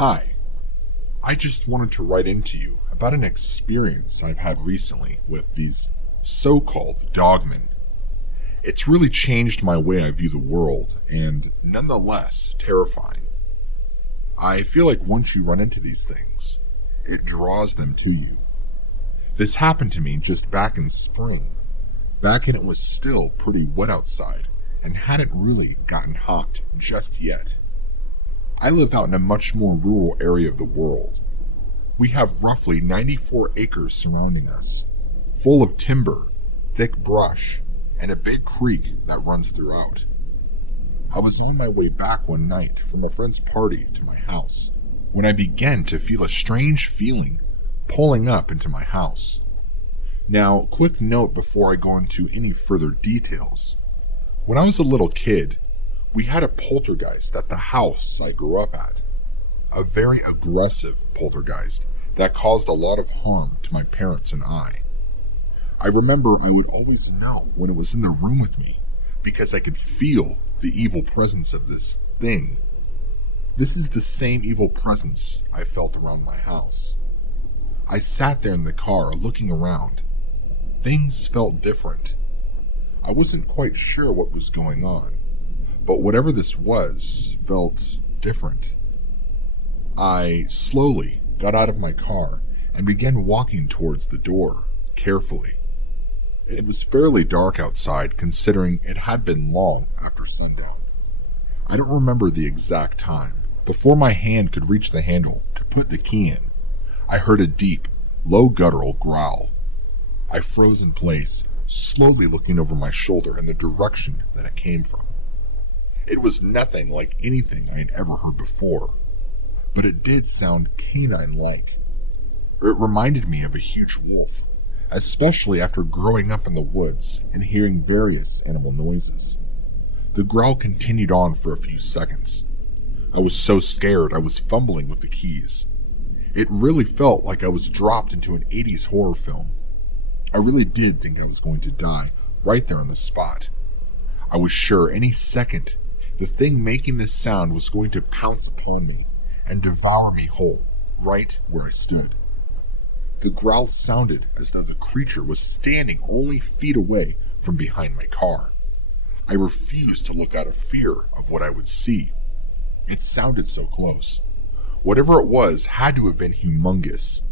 Hi, I just wanted to write into you about an experience I've had recently with these so-called dogmen. It's really changed my way I view the world, and nonetheless terrifying. I feel like once you run into these things, it draws them to you. This happened to me just back in spring, back when it was still pretty wet outside and hadn't really gotten hot just yet. I live out in a much more rural area of the world. We have roughly 94 acres surrounding us, full of timber, thick brush, and a big creek that runs throughout. I was on my way back one night from a friend's party to my house when I began to feel a strange feeling pulling up into my house. Now, quick note before I go into any further details. When I was a little kid, we had a poltergeist at the house I grew up at. A very aggressive poltergeist that caused a lot of harm to my parents and I. I remember I would always know when it was in the room with me because I could feel the evil presence of this thing. This is the same evil presence I felt around my house. I sat there in the car looking around. Things felt different. I wasn't quite sure what was going on, but whatever this was felt different. I slowly got out of my car and began walking towards the door, carefully. It was fairly dark outside considering it had been long after sundown. I don't remember the exact time. Before my hand could reach the handle to put the key in, I heard a deep, low guttural growl. I froze in place, slowly looking over my shoulder in the direction that it came from. It was nothing like anything I had ever heard before, but it did sound canine-like. It reminded me of a huge wolf, especially after growing up in the woods and hearing various animal noises. The growl continued on for a few seconds. I was so scared I was fumbling with the keys. It really felt like I was dropped into an 80s horror film. I really did think I was going to die right there on the spot. I was sure any second the thing making this sound was going to pounce upon me and devour me whole, right where I stood. The growl sounded as though the creature was standing only feet away from behind my car. I refused to look out of fear of what I would see. It sounded so close. Whatever it was had to have been humongous.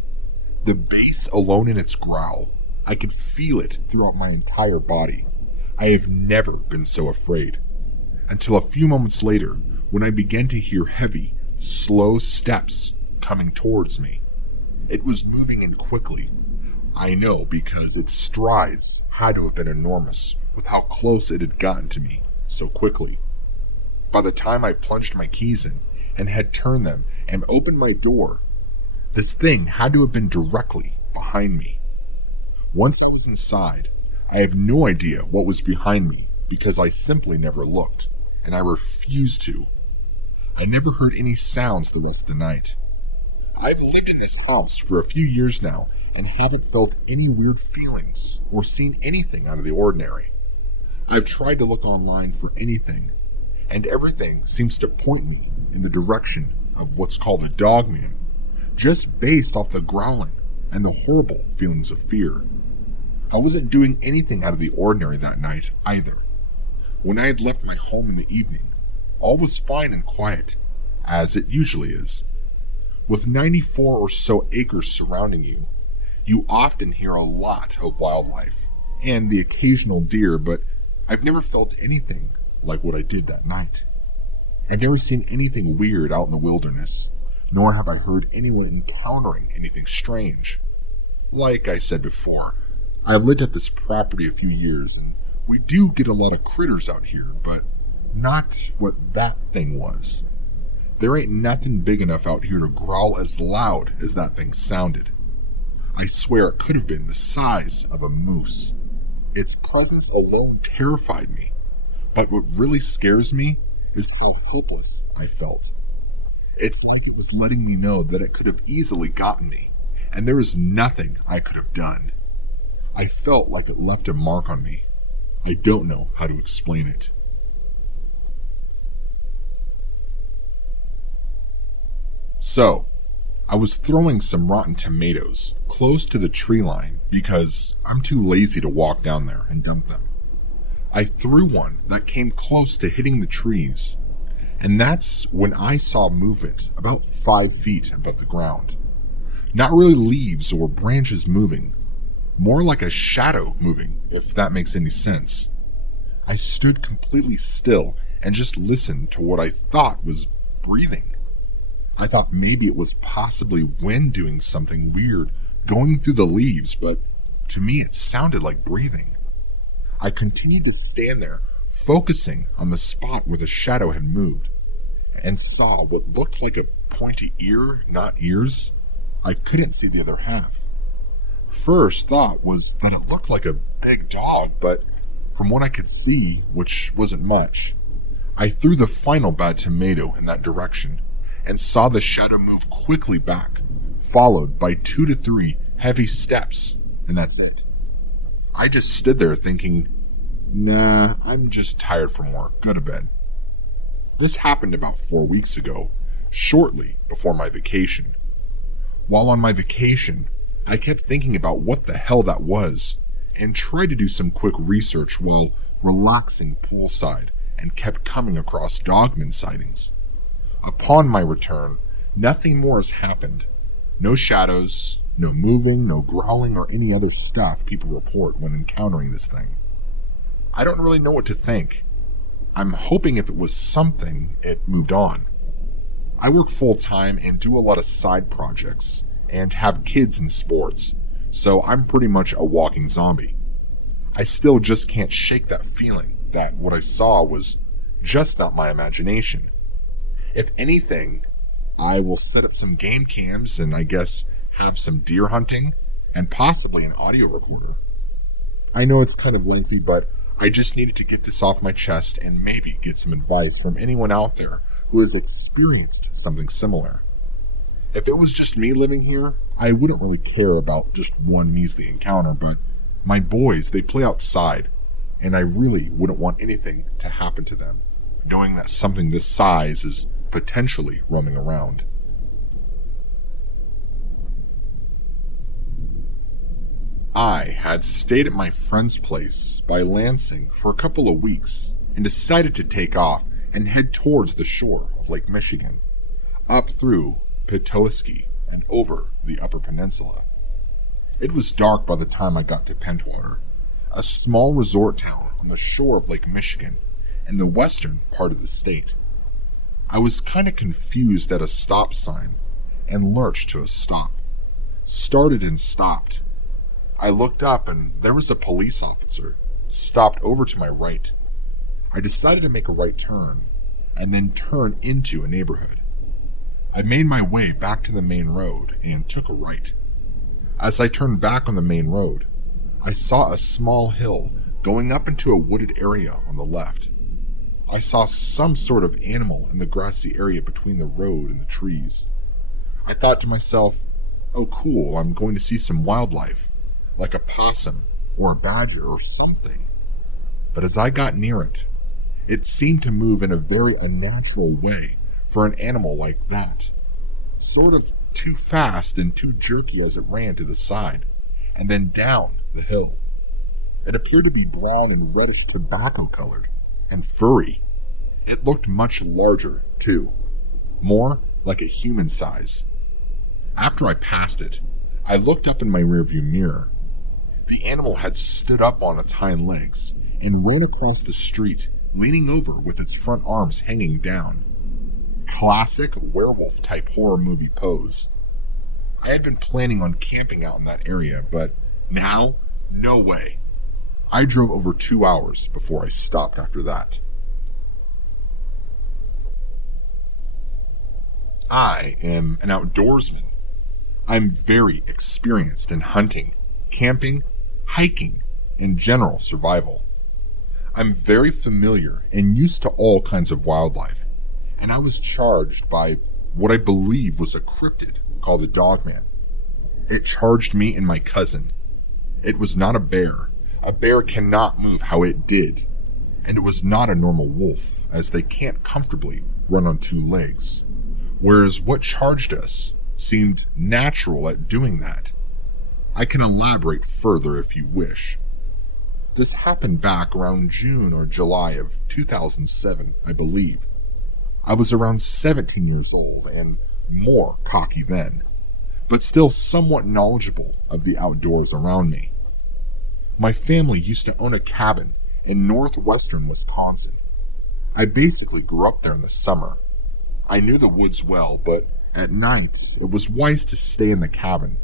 The bass alone in its growl, I could feel it throughout my entire body. I have never been so afraid. Until a few moments later, when I began to hear heavy, slow steps coming towards me. It was moving in quickly. I know because its stride had to have been enormous with how close it had gotten to me so quickly. By the time I plunged my keys in and had turned them and opened my door, this thing had to have been directly behind me. Once I was inside, I have no idea what was behind me because I simply never looked, and I refused to. I never heard any sounds the rest of the night. I've lived in this house for a few years now and haven't felt any weird feelings or seen anything out of the ordinary. I've tried to look online for anything, and everything seems to point me in the direction of what's called a dogman, just based off the growling and the horrible feelings of fear. I wasn't doing anything out of the ordinary that night either. When I had left my home in the evening, all was fine and quiet, as it usually is. With 94 or so acres surrounding you, you often hear a lot of wildlife and the occasional deer, but I've never felt anything like what I did that night. I've never seen anything weird out in the wilderness, nor have I heard anyone encountering anything strange. Like I said before, I've lived at this property a few years. We do get a lot of critters out here, but not what that thing was. There ain't nothing big enough out here to growl as loud as that thing sounded. I swear it could have been the size of a moose. Its presence alone terrified me. But what really scares me is how helpless I felt. It's like it was letting me know that it could have easily gotten me, and there is nothing I could have done. I felt like it left a mark on me. I don't know how to explain it. So, I was throwing some rotten tomatoes close to the tree line because I'm too lazy to walk down there and dump them. I threw one that came close to hitting the trees, and that's when I saw movement about 5 feet above the ground. Not really leaves or branches moving, more like a shadow moving, if that makes any sense. I stood completely still and just listened to what I thought was breathing. I thought maybe it was possibly wind doing something weird, going through the leaves, but to me it sounded like breathing. I continued to stand there, focusing on the spot where the shadow had moved, and saw what looked like a pointy ear, not ears. I couldn't see the other half. First thought was that it looked like a big dog, but from what I could see, which wasn't much, I threw the final bad tomato in that direction and saw the shadow move quickly back, followed by 2 to 3 heavy steps, and that's it. I just stood there thinking, nah, I'm just tired from work, go to bed. This happened about 4 weeks ago, shortly before my vacation. While on my vacation, I kept thinking about what the hell that was, and tried to do some quick research while relaxing poolside, and kept coming across Dogman sightings. Upon my return, nothing more has happened. No shadows, no moving, no growling, or any other stuff people report when encountering this thing. I don't really know what to think. I'm hoping if it was something, it moved on. I work full-time and do a lot of side projects, and have kids in sports, so I'm pretty much a walking zombie. I still just can't shake that feeling that what I saw was just not my imagination. If anything, I will set up some game cams and I guess have some deer hunting and possibly an audio recorder. I know it's kind of lengthy, but I just needed to get this off my chest and maybe get some advice from anyone out there who has experienced something similar. If it was just me living here, I wouldn't really care about just one measly encounter, but my boys, they play outside, and I really wouldn't want anything to happen to them, knowing that something this size is potentially roaming around. I had stayed at my friend's place by Lansing for a couple of weeks and decided to take off and head towards the shore of Lake Michigan, up through Petoskey and over the Upper Peninsula. It was dark by the time I got to Pentwater, a small resort town on the shore of Lake Michigan in the western part of the state. I was kind of confused at a stop sign and lurched to a stop. Started and stopped. I looked up and there was a police officer, stopped over to my right. I decided to make a right turn and then turn into a neighborhood. I made my way back to the main road and took a right. As I turned back on the main road, I saw a small hill going up into a wooded area on the left. I saw some sort of animal in the grassy area between the road and the trees. I thought to myself, oh cool, I'm going to see some wildlife, like a possum or a badger or something. But as I got near it, it seemed to move in a very unnatural way for an animal like that. Sort of too fast and too jerky as it ran to the side, and then down the hill. It appeared to be brown and reddish tobacco colored, and furry. It looked much larger, too. More like a human size. After I passed it, I looked up in my rearview mirror. The animal had stood up on its hind legs and ran across the street, leaning over with its front arms hanging down. Classic werewolf type horror movie pose. I had been planning on camping out in that area, but now, no way. I drove over 2 hours before I stopped after that. I am an outdoorsman. I'm very experienced in hunting, camping, hiking, and general survival. I'm very familiar and used to all kinds of wildlife, and I was charged by what I believe was a cryptid called the Dogman. It charged me and my cousin. It was not a bear. A bear cannot move how it did, and it was not a normal wolf, as they can't comfortably run on 2 legs. whereas what charged us seemed natural at doing that. I can elaborate further if you wish. This happened back around June or July of 2007, I believe. I was around 17 years old and more cocky then, but still somewhat knowledgeable of the outdoors around me. My family used to own a cabin in northwestern Wisconsin. I basically grew up there in the summer. I knew the woods well, but at nights it was wise to stay in the cabin,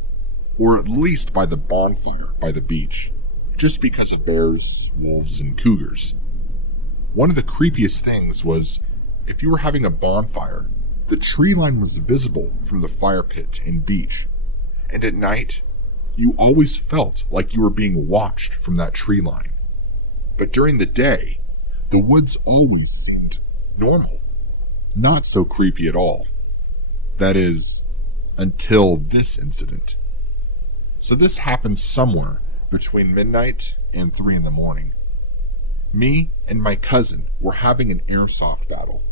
or at least by the bonfire by the beach, just because of bears, wolves, and cougars. One of the creepiest things was, if you were having a bonfire, the tree line was visible from the fire pit and beach, and at night, you always felt like you were being watched from that tree line. But during the day, the woods always seemed normal, not so creepy at all. That is, until this incident. So this happened somewhere between midnight and 3 in the morning. Me and my cousin were having an airsoft battle.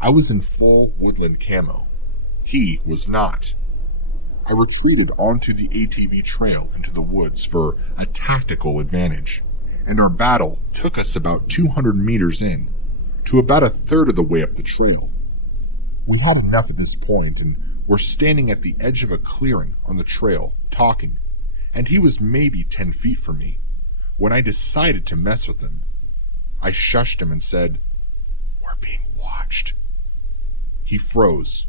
I was in full woodland camo. He was not. I retreated onto the ATV trail into the woods for a tactical advantage, and our battle took us about 200 meters in, to about a third of the way up the trail. We had enough at this point and were standing at the edge of a clearing on the trail, talking, and he was maybe 10 feet from me, when I decided to mess with him. I shushed him and said, "We're being watched." He froze.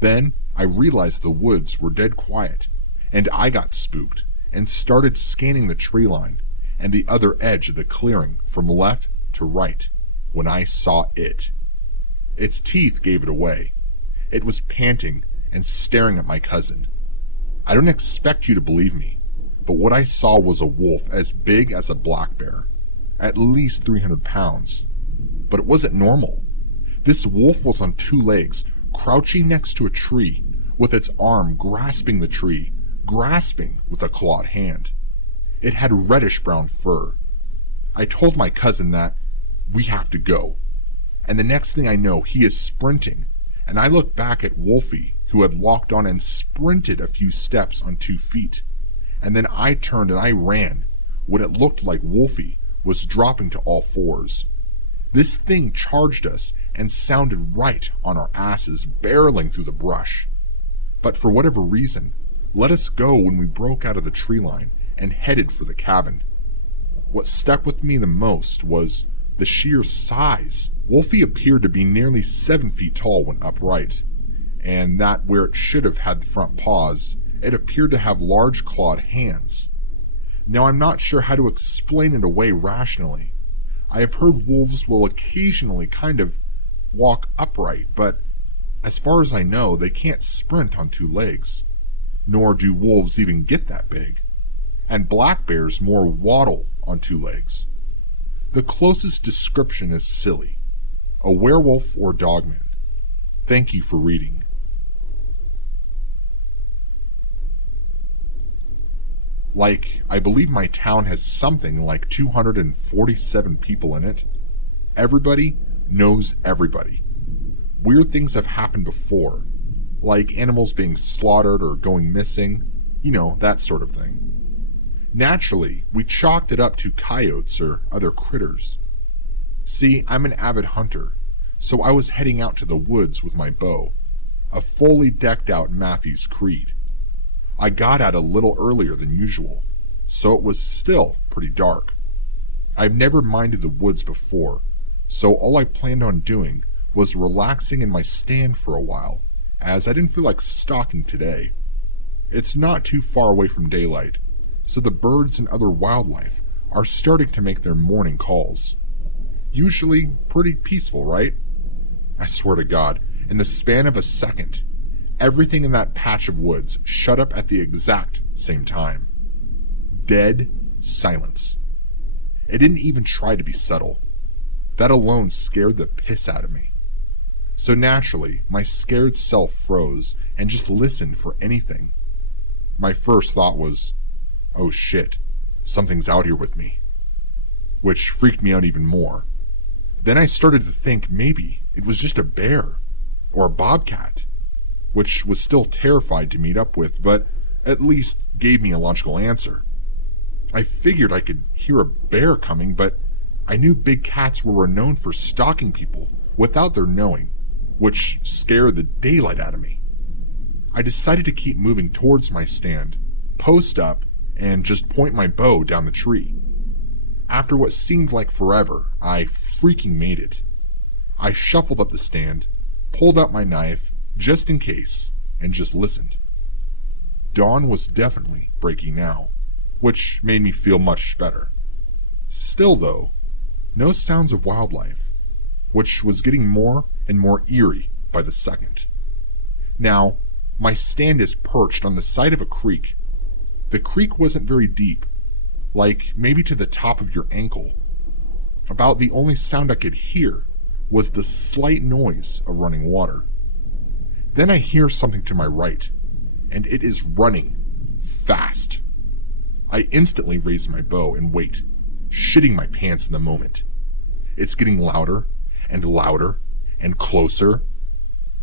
Then I realized the woods were dead quiet, and I got spooked and started scanning the tree line and the other edge of the clearing from left to right when I saw it. Its teeth gave it away. It was panting and staring at my cousin. I don't expect you to believe me, but what I saw was a wolf as big as a black bear, at least 300 pounds. But it wasn't normal. This wolf was on 2 legs, crouching next to a tree, with its arm grasping the tree, grasping with a clawed hand. It had reddish-brown fur. I told my cousin that, "We have to go." And the next thing I know, he is sprinting, and I look back at Wolfie, who had locked on and sprinted a few steps on 2 feet. And then I turned and I ran, when it looked like Wolfie was dropping to all 4s. This thing charged us and sounded right on our asses, barreling through the brush. But for whatever reason, let us go when we broke out of the tree line and headed for the cabin. What stuck with me the most was the sheer size. Wolfie appeared to be nearly 7 feet tall when upright, and that where it should have had the front paws, it appeared to have large clawed hands. Now I'm not sure how to explain it away rationally. I have heard wolves will occasionally kind of walk upright, but as far as I know, they can't sprint on 2 legs. Nor do wolves even get that big. And black bears more waddle on 2 legs. The closest description is silly. A werewolf or dogman. Thank you for reading. I believe my town has something like 247 people in it. Everybody knows everybody. Weird things have happened before, like animals being slaughtered or going missing, that sort of thing. Naturally, we chalked it up to coyotes or other critters. See, I'm an avid hunter, so I was heading out to the woods with my bow, a fully decked out Matthews Creed. I got out a little earlier than usual, so it was still pretty dark. I've never minded the woods before, so all I planned on doing was relaxing in my stand for a while, as I didn't feel like stalking today. It's not too far away from daylight, so the birds and other wildlife are starting to make their morning calls. Usually pretty peaceful, right? I swear to God, in the span of a second, everything in that patch of woods shut up at the exact same time. Dead silence. It didn't even try to be subtle. That alone scared the piss out of me. So naturally, my scared self froze and just listened for anything. My first thought was, oh shit, something's out here with me. Which freaked me out even more. Then I started to think maybe it was just a bear or a bobcat. which was still terrified to meet up with, but at least gave me a logical answer. I figured I could hear a bear coming, but I knew big cats were renowned for stalking people without their knowing, which scared the daylight out of me. I decided to keep moving towards my stand, post up, and just point my bow down the tree. After what seemed like forever, I freaking made it. I shuffled up the stand, pulled out my knife, just in case, and just listened. Dawn was definitely breaking now, which made me feel much better. Still though, no sounds of wildlife, which was getting more and more eerie by the second. Now, my stand is perched on the side of a creek. The creek wasn't very deep, like maybe to the top of your ankle. About the only sound I could hear was the slight noise of running water. Then I hear something to my right, and it is running fast. I instantly raise my bow and wait, shitting my pants in the moment. It's getting louder and louder and closer.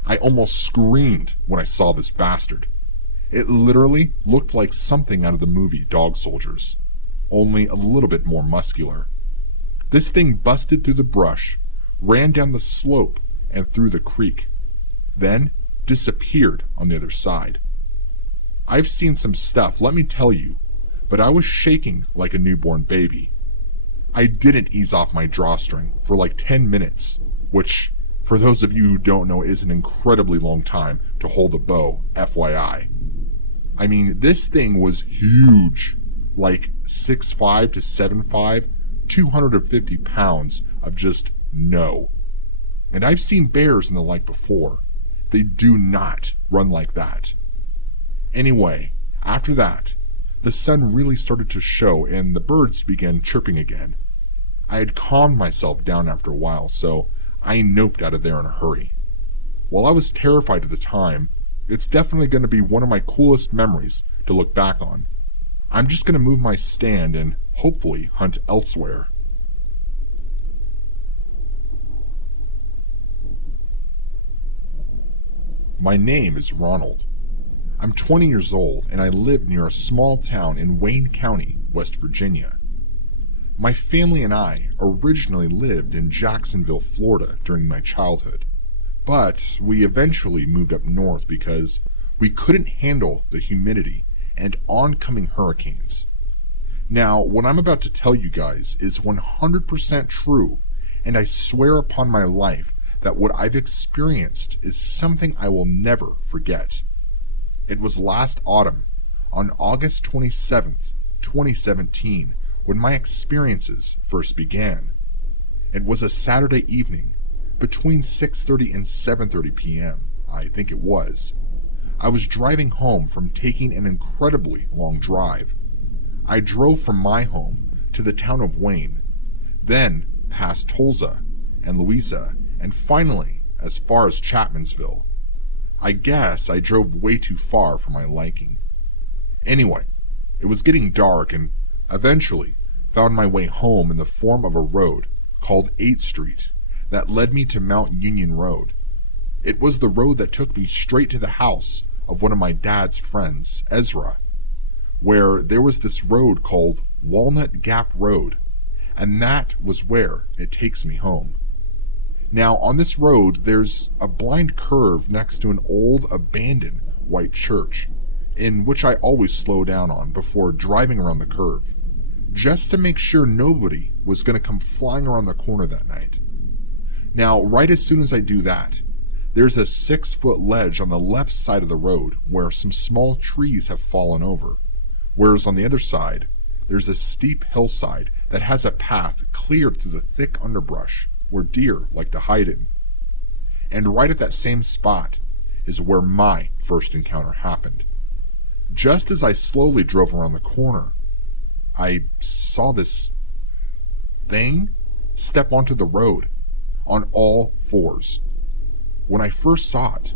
I almost screamed when I saw this bastard. It literally looked like something out of the movie Dog Soldiers, only a little bit more muscular. This thing busted through the brush, ran down the slope and through the creek, then disappeared on the other side. I've seen some stuff, let me tell you, but I was shaking like a newborn baby. I didn't ease off my drawstring for like 10 minutes, which, for those of you who don't know, is an incredibly long time to hold a bow, FYI. I mean, this thing was huge, like 6'5" to 7'5", 250 pounds of just no. And I've seen bears and the like before. They do not run like that. Anyway, after that, the sun really started to show and the birds began chirping again. I had calmed myself down after a while, so I noped out of there in a hurry. While I was terrified at the time, it's definitely going to be one of my coolest memories to look back on. I'm just going to move my stand and hopefully hunt elsewhere. My name is Ronald. I'm 20 years old and I live near a small town in Wayne County, West Virginia. My family and I originally lived in Jacksonville, Florida during my childhood, but we eventually moved up north because we couldn't handle the humidity and oncoming hurricanes. Now, what I'm about to tell you guys is 100% true, and I swear upon my life that what I've experienced is something I will never forget. It was last autumn, on August 27th, 2017, when my experiences first began. It was a Saturday evening, between 6:30 and 7:30 p.m., I think it was. I was driving home from taking an incredibly long drive. I drove from my home to the town of Wayne, then past Tulsa and Louisa, and finally as far as Chapmansville. I guess I drove way too far for my liking. Anyway, it was getting dark and eventually found my way home in the form of a road called 8th Street that led me to Mount Union Road. It was the road that took me straight to the house of one of my dad's friends, Ezra, where there was this road called Walnut Gap Road, and that was where it takes me home. Now, on this road, there's a blind curve next to an old, abandoned white church, in which I always slow down on before driving around the curve, just to make sure nobody was going to come flying around the corner that night. Now, right as soon as I do that, there's a 6-foot ledge on the left side of the road where some small trees have fallen over, whereas on the other side, there's a steep hillside that has a path cleared through the thick underbrush where deer like to hide in. And right at that same spot is where my first encounter happened. Just as I slowly drove around the corner, I saw this thing step onto the road on all fours. When I first saw it,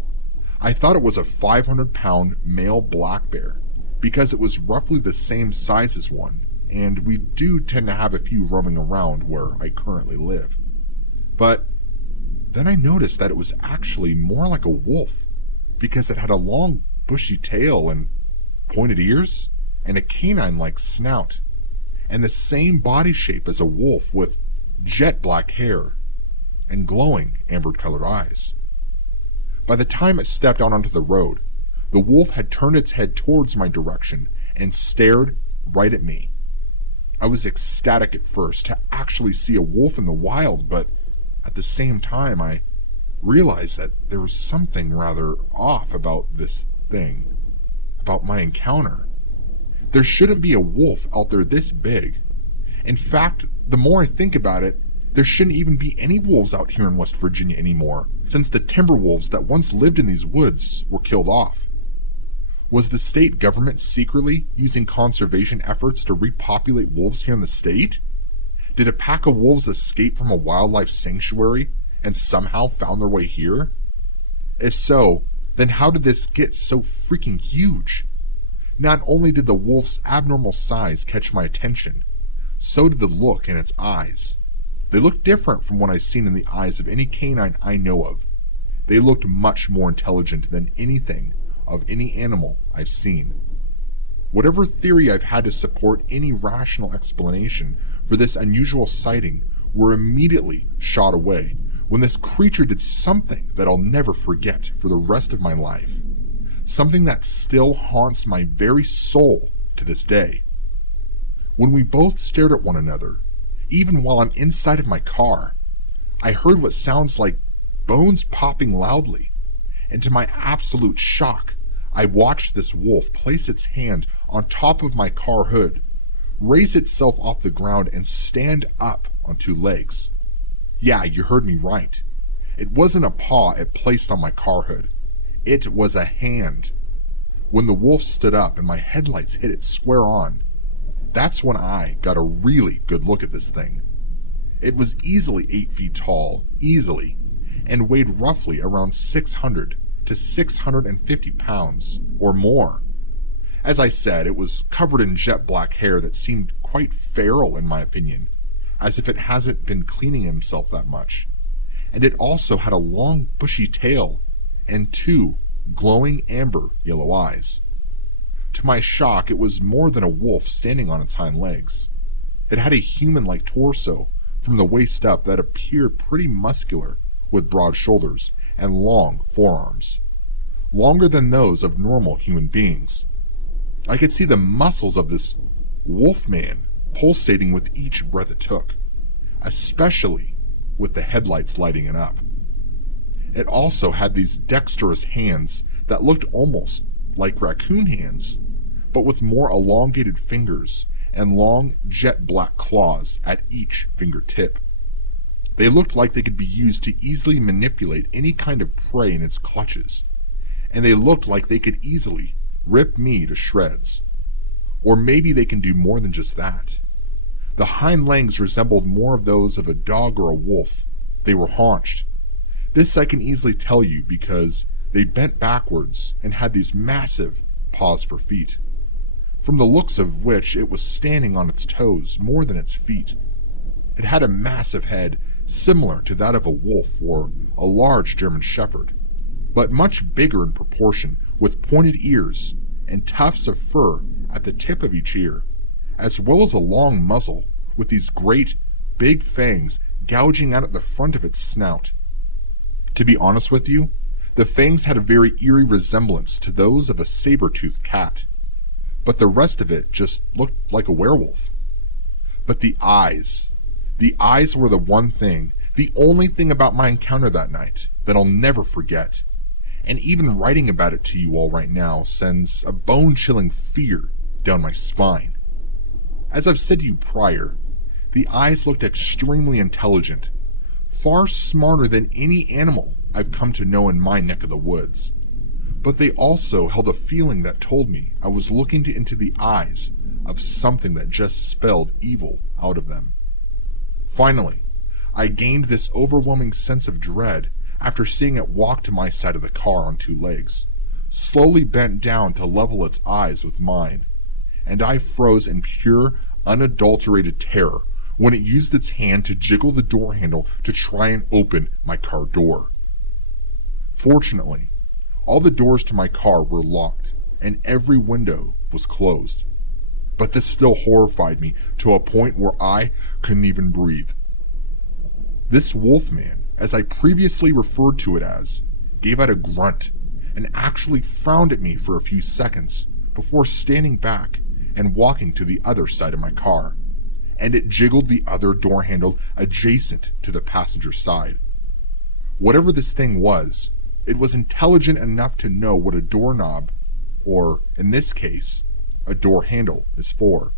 I thought it was a 500-pound male black bear because it was roughly the same size as one, and we do tend to have a few roaming around where I currently live. But then I noticed that it was actually more like a wolf, because it had a long, bushy tail and pointed ears and a canine-like snout, and the same body shape as a wolf with jet black hair and glowing amber-colored eyes. By the time it stepped out onto the road, the wolf had turned its head towards my direction and stared right at me. I was ecstatic at first to actually see a wolf in the wild, but at the same time I realized that there was something rather off about this thing, about my encounter. There shouldn't be a wolf out there this big. In fact, the more I think about it, there shouldn't even be any wolves out here in West Virginia anymore, since the timber wolves that once lived in these woods were killed off. Was the state government secretly using conservation efforts to repopulate wolves here in the state? Did a pack of wolves escape from a wildlife sanctuary and somehow found their way here? If so, then how did this get so freaking huge? Not only did the wolf's abnormal size catch my attention, so did the look in its eyes. They looked different from what I've seen in the eyes of any canine I know of. They looked much more intelligent than anything of any animal I've seen. Whatever theory I've had to support any rational explanation for this unusual sighting were immediately shot away when this creature did something that I'll never forget for the rest of my life. Something that still haunts my very soul to this day. When we both stared at one another, even while I'm inside of my car, I heard what sounds like bones popping loudly, and to my absolute shock, I watched this wolf place its hand on top of my car hood, raise itself off the ground, and stand up on two legs. Yeah, you heard me right. It wasn't a paw it placed on my car hood. It was a hand. When the wolf stood up and my headlights hit it square on, that's when I got a really good look at this thing. It was easily 8 feet tall, easily, and weighed roughly around 600 to 650 pounds or more. As I said, it was covered in jet black hair that seemed quite feral in my opinion, as if it hasn't been cleaning himself that much. And it also had a long bushy tail and two glowing amber yellow eyes. To my shock, it was more than a wolf standing on its hind legs. It had a human-like torso from the waist up that appeared pretty muscular, with broad shoulders and long forearms, longer than those of normal human beings. I could see the muscles of this wolf man pulsating with each breath it took, especially with the headlights lighting it up. It also had these dexterous hands that looked almost like raccoon hands, but with more elongated fingers and long jet black claws at each fingertip. They looked like they could be used to easily manipulate any kind of prey in its clutches, and they looked like they could easily rip me to shreds. Or maybe they can do more than just that. The hind legs resembled more of those of a dog or a wolf. They were haunched. This I can easily tell you because they bent backwards and had these massive paws for feet, from the looks of which it was standing on its toes more than its feet. It had a massive head similar to that of a wolf or a large German shepherd, but much bigger in proportion, with pointed ears and tufts of fur at the tip of each ear, as well as a long muzzle with these great, big fangs gouging out at the front of its snout. To be honest with you, the fangs had a very eerie resemblance to those of a saber-toothed cat, but the rest of it just looked like a werewolf. But the eyes were the one thing, the only thing about my encounter that night that I'll never forget. And even writing about it to you all right now sends a bone-chilling fear down my spine. As I've said to you prior, the eyes looked extremely intelligent, far smarter than any animal I've come to know in my neck of the woods. But they also held a feeling that told me I was looking into the eyes of something that just spelled evil out of them. Finally, I gained this overwhelming sense of dread after seeing it walk to my side of the car on two legs, slowly bent down to level its eyes with mine, and I froze in pure, unadulterated terror when it used its hand to jiggle the door handle to try and open my car door. Fortunately, All the doors to my car were locked, and every window was closed. But this still horrified me to a point where I couldn't even breathe. This wolfman, as I previously referred to it as, gave out a grunt and actually frowned at me for a few seconds before standing back and walking to the other side of my car, and it jiggled the other door handle adjacent to the passenger side. Whatever this thing was, it was intelligent enough to know what a doorknob, or in this case, a door handle, is for.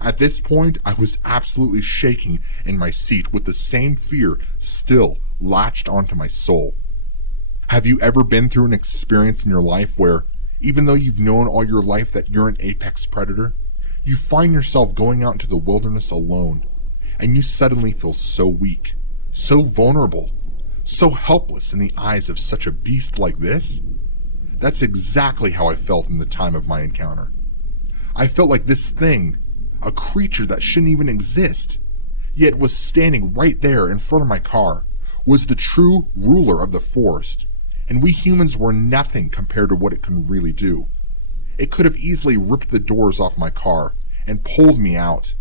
At this point, I was absolutely shaking in my seat with the same fear still latched onto my soul. Have you ever been through an experience in your life where, even though you've known all your life that you're an apex predator, you find yourself going out into the wilderness alone, and you suddenly feel so weak, so vulnerable, so helpless in the eyes of such a beast like this? That's exactly how I felt in the time of my encounter. I felt like this thing, a creature that shouldn't even exist, yet was standing right there in front of my car, was the true ruler of the forest, and we humans were nothing compared to what it could really do. It could have easily ripped the doors off my car and pulled me out.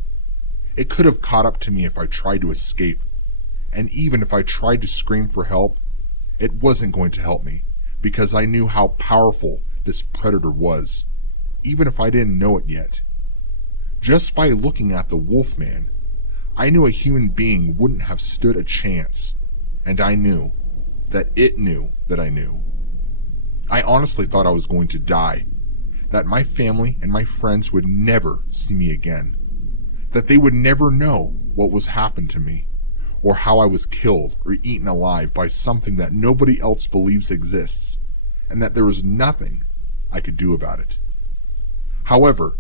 It could have caught up to me if I tried to escape, and even if I tried to scream for help, it wasn't going to help me because I knew how powerful this predator was, even if I didn't know it yet. Just by looking at the wolfman, I knew a human being wouldn't have stood a chance, and I knew that it knew that I knew. I honestly thought I was going to die, that my family and my friends would never see me again, that they would never know what was happened to me, or how I was killed or eaten alive by something that nobody else believes exists, and that there was nothing I could do about it. However,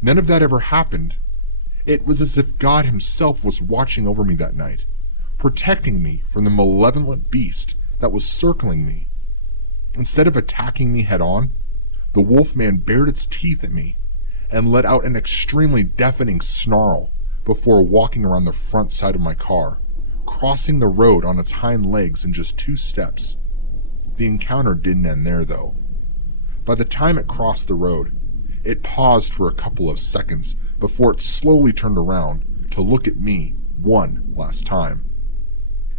none of that ever happened. It was as if God himself was watching over me that night, protecting me from the malevolent beast that was circling me. Instead of attacking me head on, the wolfman bared its teeth at me and let out an extremely deafening snarl before walking around the front side of my car, crossing the road on its hind legs in just 2 steps. The encounter didn't end there, though. By the time it crossed the road, it paused for a couple of seconds before it slowly turned around to look at me one last time.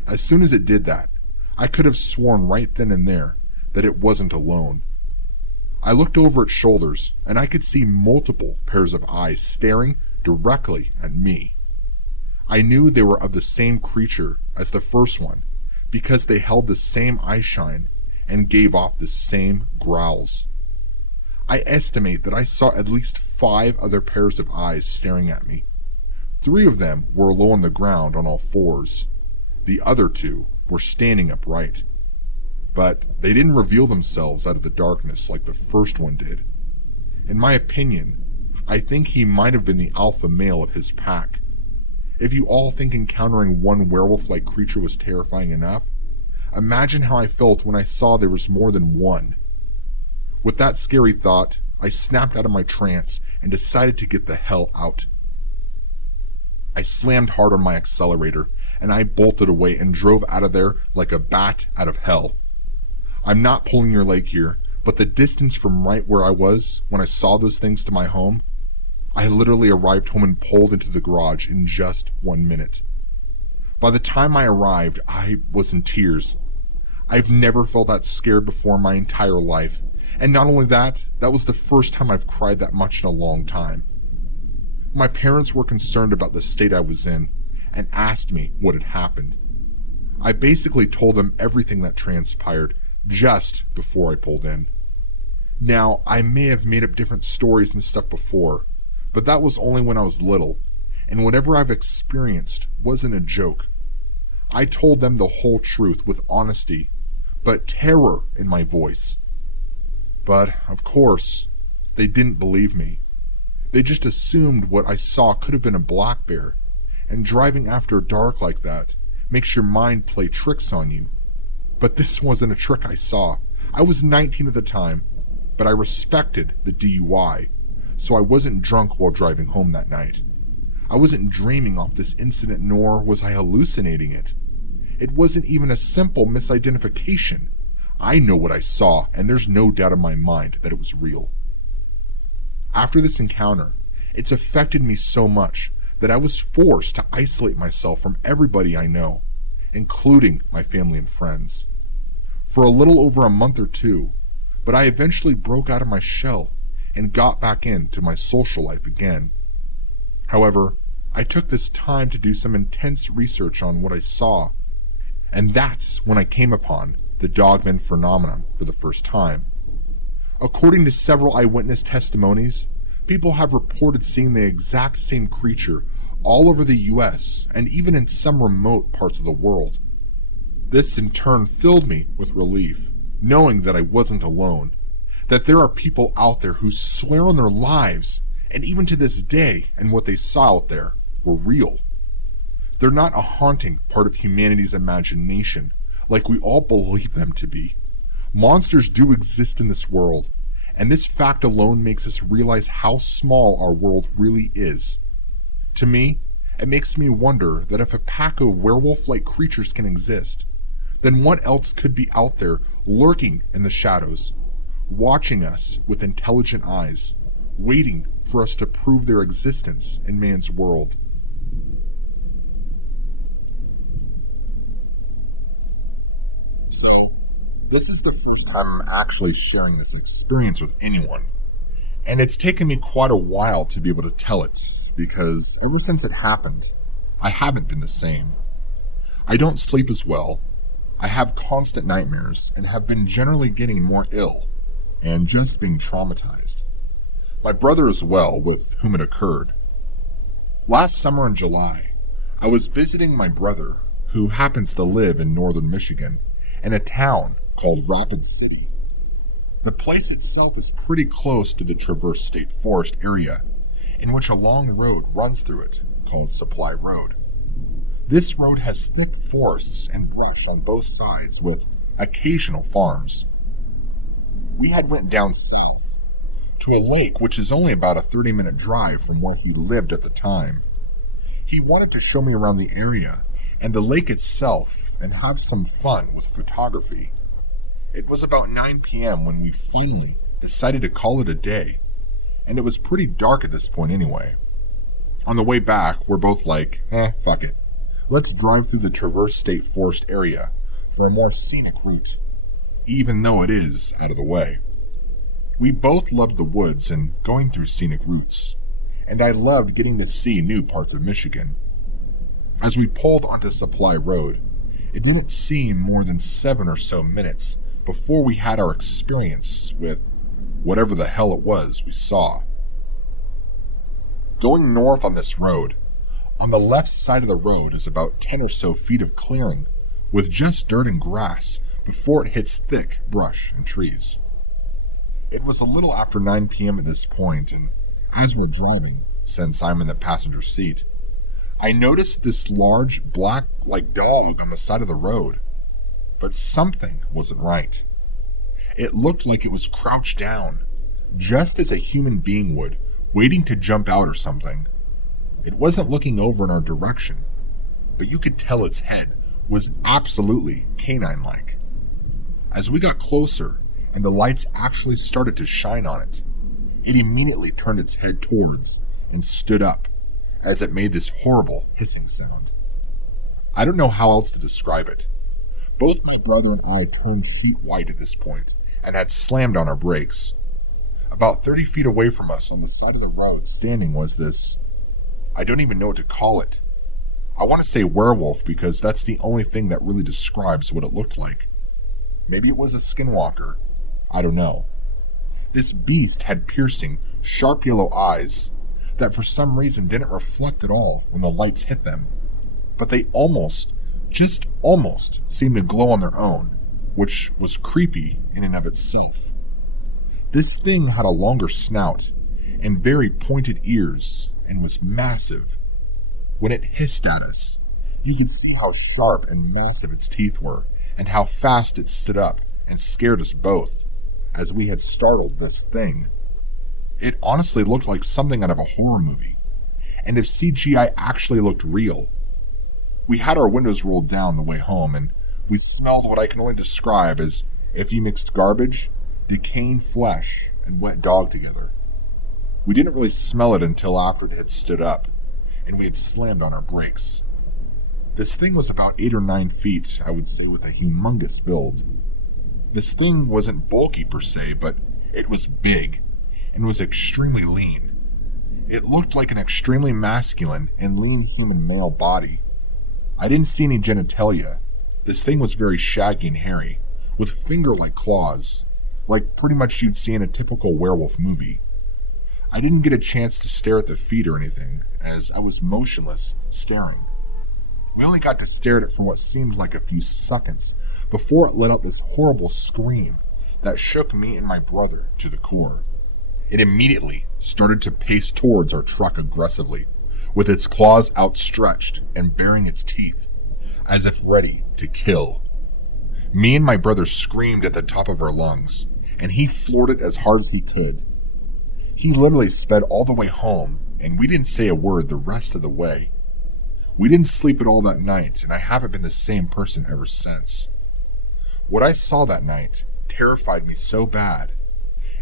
As soon as it did that, I could have sworn right then and there that it wasn't alone. I looked over its shoulders, and I could see multiple pairs of eyes staring directly at me. I knew they were of the same creature as the first one because they held the same eyeshine and gave off the same growls. I estimate that I saw at least 5 other pairs of eyes staring at me. 3 of them were low on the ground on all fours. The other 2 were standing upright. But they didn't reveal themselves out of the darkness like the first one did. In my opinion, I think he might have been the alpha male of his pack. If you all think encountering one werewolf-like creature was terrifying enough, imagine how I felt when I saw there was more than one. With that scary thought, I snapped out of my trance and decided to get the hell out. I slammed hard on my accelerator, and I bolted away and drove out of there like a bat out of hell. I'm not pulling your leg here, but the distance from right where I was when I saw those things to my home, I literally arrived home and pulled into the garage in just 1 minute. By the time I arrived, I was in tears. I've never felt that scared before in my entire life, and not only that, that was the first time I've cried that much in a long time. My parents were concerned about the state I was in and asked me what had happened. I basically told them everything that transpired just before I pulled in. Now, I may have made up different stories and stuff before, but that was only when I was little, and whatever I've experienced wasn't a joke. I told them the whole truth with honesty, but terror in my voice. But, of course, they didn't believe me. They just assumed what I saw could have been a black bear, and driving after dark like that makes your mind play tricks on you. But this wasn't a trick I saw. I was 19 at the time, but I respected the DUI, so I wasn't drunk while driving home that night. I wasn't dreaming off this incident, nor was I hallucinating it. It wasn't even a simple misidentification. I know what I saw, and there's no doubt in my mind that it was real. After this encounter, it's affected me so much that I was forced to isolate myself from everybody I know, including my family and friends, for a little over a month or two, but I eventually broke out of my shell and got back into my social life again. However, I took this time to do some intense research on what I saw, and that's when I came upon the Dogman phenomenon for the first time. According to several eyewitness testimonies, people have reported seeing the exact same creature all over the US and even in some remote parts of the world. This in turn filled me with relief, knowing that I wasn't alone, that there are people out there who swear on their lives, and even to this day, and what they saw out there were real. They're not a haunting part of humanity's imagination, like we all believe them to be. Monsters do exist in this world, and this fact alone makes us realize how small our world really is. To me, it makes me wonder that if a pack of werewolf-like creatures can exist, then what else could be out there lurking in the shadows, watching us with intelligent eyes, waiting for us to prove their existence in man's world? So, this is the first time I'm actually sharing this experience with anyone, and it's taken me quite a while to be able to tell it, because ever since it happened, I haven't been the same. I don't sleep as well, I have constant nightmares, and have been generally getting more ill, and just being traumatized. My brother as well, with whom it occurred. Last summer in July, I was visiting my brother, who happens to live in northern Michigan, in a town called Rapid City. The place itself is pretty close to the Traverse State Forest area, in which a long road runs through it, called Supply Road. This road has thick forests and brush on both sides, with occasional farms. We had went down south, to a lake which is only about a 30-minute drive from where he lived at the time. He wanted to show me around the area, and the lake itself, and have some fun with photography. It was about 9 p.m. when we finally decided to call it a day, and it was pretty dark at this point anyway. On the way back, we're both like, fuck it. Let's drive through the Traverse State Forest area for a more scenic route, even though it is out of the way. We both loved the woods and going through scenic routes, and I loved getting to see new parts of Michigan. As we pulled onto Supply Road, it didn't seem more than 7 or so minutes before we had our experience with whatever the hell it was we saw. Going north on this road, on the left side of the road is about 10 or so feet of clearing, with just dirt and grass before it hits thick brush and trees. It was a little after 9 p.m. at this point, and as we're driving, since I'm in the passenger seat, I noticed this large, black-like dog on the side of the road, but something wasn't right. It looked like it was crouched down, just as a human being would, waiting to jump out or something. It wasn't looking over in our direction, but you could tell its head was absolutely canine-like. As we got closer, and the lights actually started to shine on it, it immediately turned its head towards and stood up, as it made this horrible hissing sound. I don't know how else to describe it. Both my brother and I turned feet white at this point and had slammed on our brakes. About 30 feet away from us on the side of the road standing was this, I don't even know what to call it. I want to say werewolf because that's the only thing that really describes what it looked like. Maybe it was a skinwalker. I don't know. This beast had piercing, sharp yellow eyes that for some reason didn't reflect at all when the lights hit them, but they just almost seemed to glow on their own, which was creepy in and of itself. This thing had a longer snout and very pointed ears and was massive. When it hissed at us, you could see how sharp and massive its teeth were and how fast it stood up and scared us both, as we had startled this thing. It honestly looked like something out of a horror movie, and if CGI actually looked real. We had our windows rolled down the way home, and we smelled what I can only describe as if you mixed garbage, decaying flesh, and wet dog together. We didn't really smell it until after it had stood up, and we had slammed on our brakes. This thing was about 8 or 9 feet, I would say, with a humongous build. This thing wasn't bulky per se, but it was big, and was extremely lean. It looked like an extremely masculine and lean human male body. I didn't see any genitalia. This thing was very shaggy and hairy, with finger-like claws, like pretty much you'd see in a typical werewolf movie. I didn't get a chance to stare at the feet or anything, as I was motionless, staring. We only got to stare at it for what seemed like a few seconds before it let out this horrible scream that shook me and my brother to the core. It immediately started to pace towards our truck aggressively, with its claws outstretched and baring its teeth, as if ready to kill. Me and my brother screamed at the top of our lungs, and he floored it as hard as he could. He literally sped all the way home, and we didn't say a word the rest of the way. We didn't sleep at all that night, and I haven't been the same person ever since. What I saw that night terrified me so bad,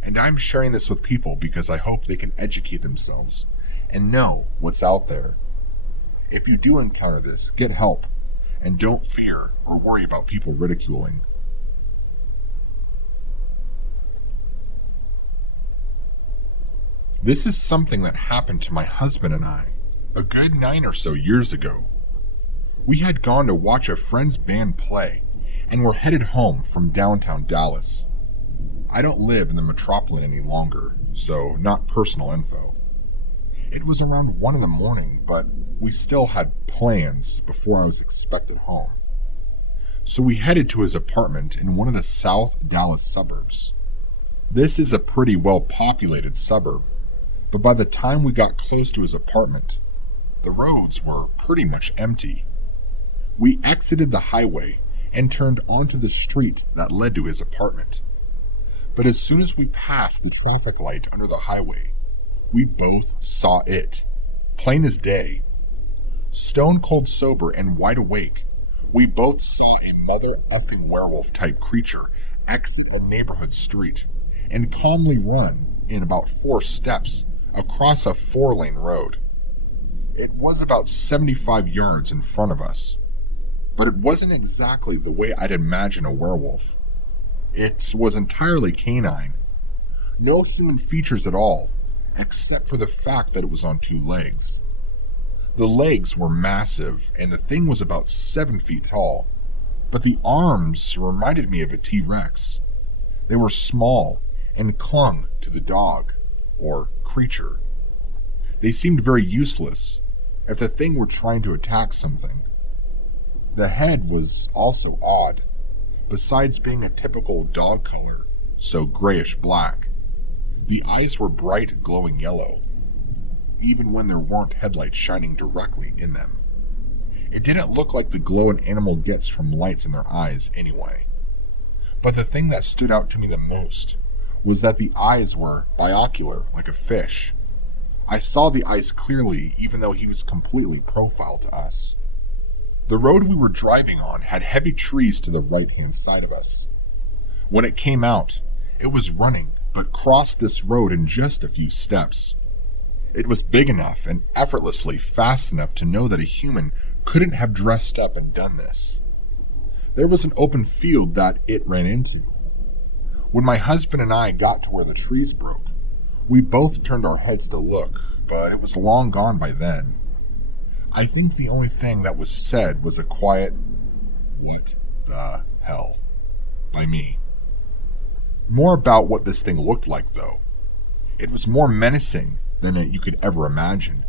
and I'm sharing this with people because I hope they can educate themselves and know what's out there. If you do encounter this, get help, and don't fear or worry about people ridiculing. This is something that happened to my husband and I a good 9 or so years ago. We had gone to watch a friend's band play and were headed home from downtown Dallas. I don't live in the metropolis any longer, so not personal info. It was around 1 in the morning, but we still had plans before I was expected home. So we headed to his apartment in one of the South Dallas suburbs. This is a pretty well-populated suburb, but by the time we got close to his apartment, the roads were pretty much empty. We exited the highway and turned onto the street that led to his apartment. But as soon as we passed the traffic light under the highway, we both saw it, plain as day. Stone cold sober and wide awake, we both saw a mother-effing werewolf-type creature exit a neighborhood street and calmly run in about 4 steps across a 4-lane road. It was about 75 yards in front of us, but it wasn't exactly the way I'd imagine a werewolf. It was entirely canine. No human features at all, except for the fact that it was on 2 legs. The legs were massive, and the thing was about 7 feet tall, but the arms reminded me of a T-Rex. They were small and clung to the dog, or creature. They seemed very useless if the thing were trying to attack something. The head was also odd. Besides being a typical dog color, so grayish-black, the eyes were bright glowing yellow, even when there weren't headlights shining directly in them. It didn't look like the glow an animal gets from lights in their eyes anyway. But the thing that stood out to me the most was that the eyes were binocular, like a fish. I saw the eyes clearly, even though he was completely profiled to us. The road we were driving on had heavy trees to the right-hand side of us. When it came out, it was running, but crossed this road in just a few steps. It was big enough and effortlessly fast enough to know that a human couldn't have dressed up and done this. There was an open field that it ran into. When my husband and I got to where the trees broke, we both turned our heads to look, but it was long gone by then. I think the only thing that was said was a quiet, "What the hell?" by me. More about what this thing looked like, though. It was more menacing than you could ever imagine.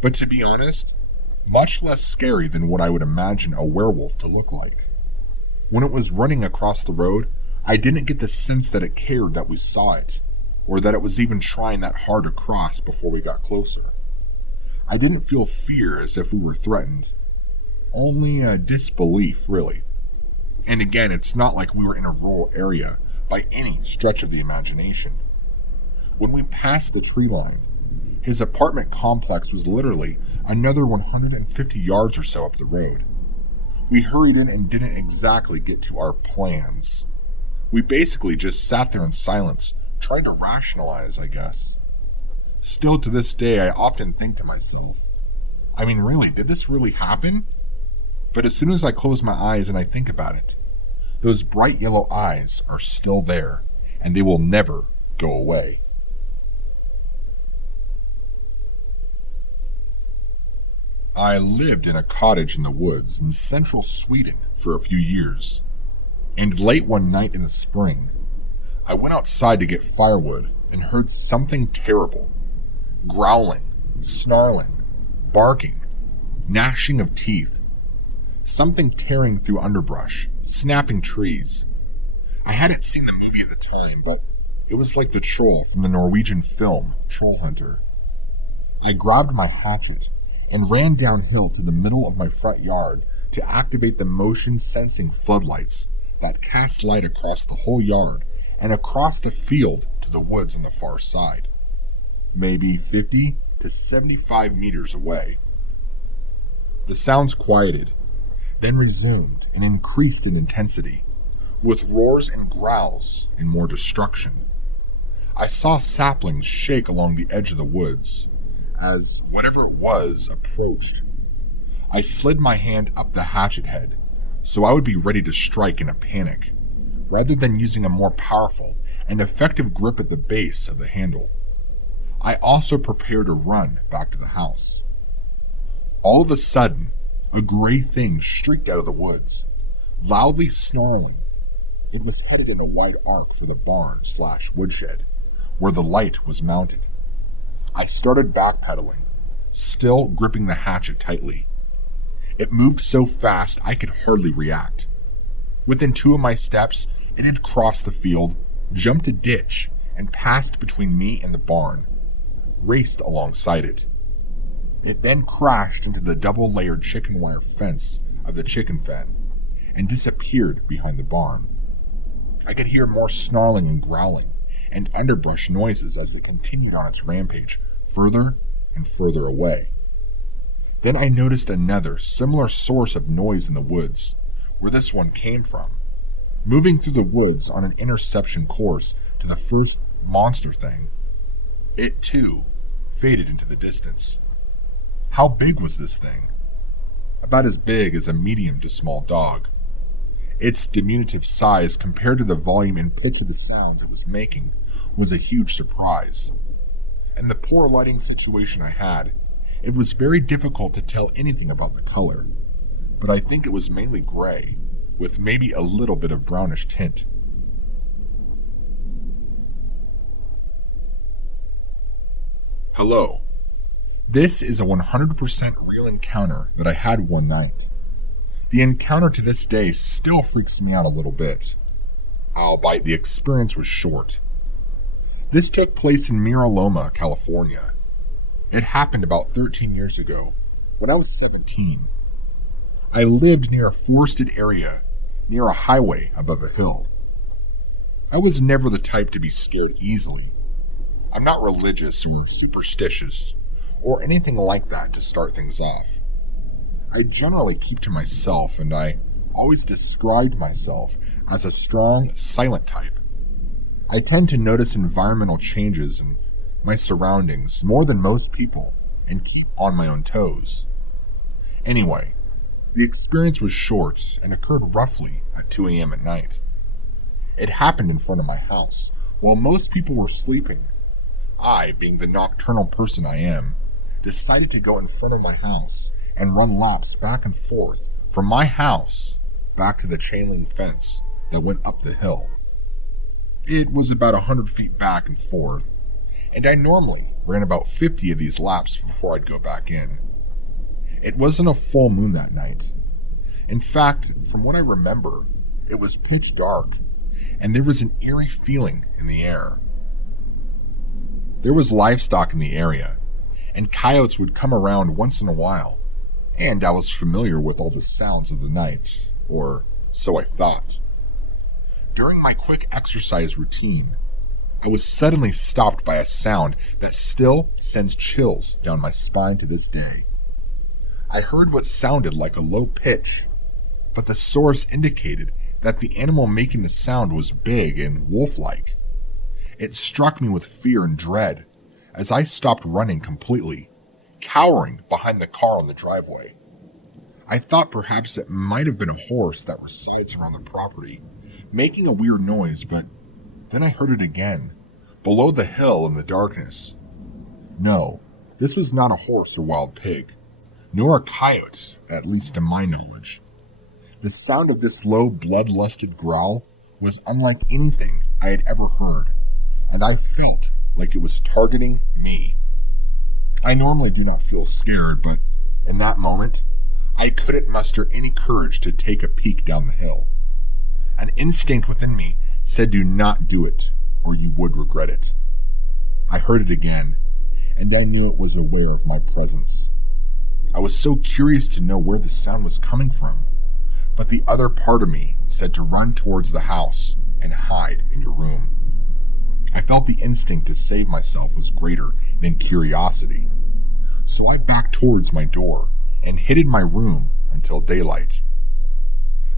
But to be honest, much less scary than what I would imagine a werewolf to look like. When it was running across the road, I didn't get the sense that it cared that we saw it, or that it was even trying that hard to cross before we got closer. I didn't feel fear as if we were threatened. Only a disbelief, really. And again, it's not like we were in a rural area by any stretch of the imagination. When we passed the tree line, his apartment complex was literally another 150 yards or so up the road. We hurried in and didn't exactly get to our plans. We basically just sat there in silence, trying to rationalize, I guess. Still to this day, I often think to myself, I mean, really, did this really happen? But as soon as I close my eyes and I think about it, those bright yellow eyes are still there, and they will never go away. I lived in a cottage in the woods in central Sweden for a few years, and late one night in the spring, I went outside to get firewood and heard something terrible. Growling, snarling, barking, gnashing of teeth. Something tearing through underbrush, snapping trees. I hadn't seen the movie at the time, but it was like the troll from the Norwegian film Troll Hunter. I grabbed my hatchet and ran downhill to the middle of my front yard to activate the motion-sensing floodlights that cast light across the whole yard and across the field to the woods on the far side, maybe 50 to 75 meters away. The sounds quieted, then resumed and increased in intensity, with roars and growls and more destruction. I saw saplings shake along the edge of the woods as whatever it was approached. I slid my hand up the hatchet head so I would be ready to strike in a panic, rather than using a more powerful and effective grip at the base of the handle. I also prepared to run back to the house. All of a sudden, a gray thing streaked out of the woods, loudly snarling. It was headed in a wide arc for the barn/woodshed, where the light was mounted. I started backpedaling, still gripping the hatchet tightly. It moved so fast I could hardly react. Within 2 of my steps, it had crossed the field, jumped a ditch, and passed between me and the barn, raced alongside it. It then crashed into the double-layered chicken wire fence of the chicken fen and disappeared behind the barn. I could hear more snarling and growling and underbrush noises as it continued on its rampage, further and further away. Then I noticed another similar source of noise in the woods, where this one came from, moving through the woods on an interception course to the first monster thing. It, too, faded into the distance. How big was this thing? About as big as a medium to small dog. Its diminutive size compared to the volume and pitch of the sound it was making was a huge surprise. And the poor lighting situation I had, it was very difficult to tell anything about the color, but I think it was mainly gray, with maybe a little bit of brownish tint. Hello. This is a 100% real encounter that I had one night. The encounter to this day still freaks me out a little bit, albeit the experience was short. This took place in Mira Loma, California. It happened about 13 years ago, when I was 17. I lived near a forested area, near a highway above a hill. I was never the type to be scared easily. I'm not religious or superstitious, or anything like that to start things off. I generally keep to myself, and I always described myself as a strong, silent type. I tend to notice environmental changes in my surroundings more than most people, and keep on my own toes. Anyway, the experience was short and occurred roughly at 2 a.m. at night. It happened in front of my house, while most people were sleeping. I, being the nocturnal person I am, decided to go in front of my house and run laps back and forth from my house back to the chain link fence that went up the hill. It was about 100 feet back and forth, and I normally ran about 50 of these laps before I'd go back in. It wasn't a full moon that night. In fact, from what I remember, it was pitch dark, and there was an eerie feeling in the air. There was livestock in the area, and coyotes would come around once in a while, and I was familiar with all the sounds of the night, or so I thought. During my quick exercise routine, I was suddenly stopped by a sound that still sends chills down my spine to this day. I heard what sounded like a low pitch, but the source indicated that the animal making the sound was big and wolf-like. It struck me with fear and dread as I stopped running completely, cowering behind the car on the driveway. I thought perhaps it might have been a horse that resides around the property, making a weird noise, but then I heard it again, below the hill in the darkness. No, this was not a horse or wild pig, nor a coyote, at least to my knowledge. The sound of this low, bloodlusted growl was unlike anything I had ever heard, and I felt like it was targeting me. I normally do not feel scared, but in that moment, I couldn't muster any courage to take a peek down the hill. An instinct within me said do not do it, or you would regret it. I heard it again, and I knew it was aware of my presence. I was so curious to know where the sound was coming from, but the other part of me said to run towards the house and hide in your room. I felt the instinct to save myself was greater than curiosity, so I backed towards my door and hid in my room until daylight.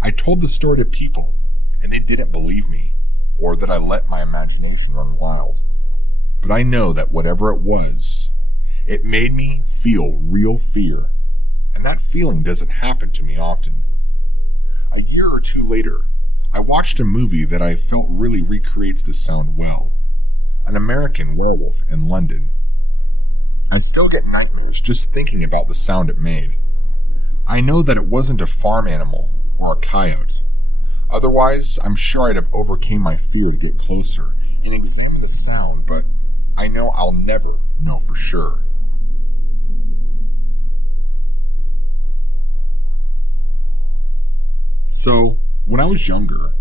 I told the story to people, and they didn't believe me, or that I let my imagination run wild. But I know that whatever it was, it made me feel real fear, and that feeling doesn't happen to me often. A year or two later, I watched a movie that I felt really recreates the sound well, An American Werewolf in London. I still get nightmares just thinking about the sound it made. I know that it wasn't a farm animal or a coyote. Otherwise, I'm sure I'd have overcame my fear to get closer and examine the sound, but I know I'll never know for sure. So, when I was younger,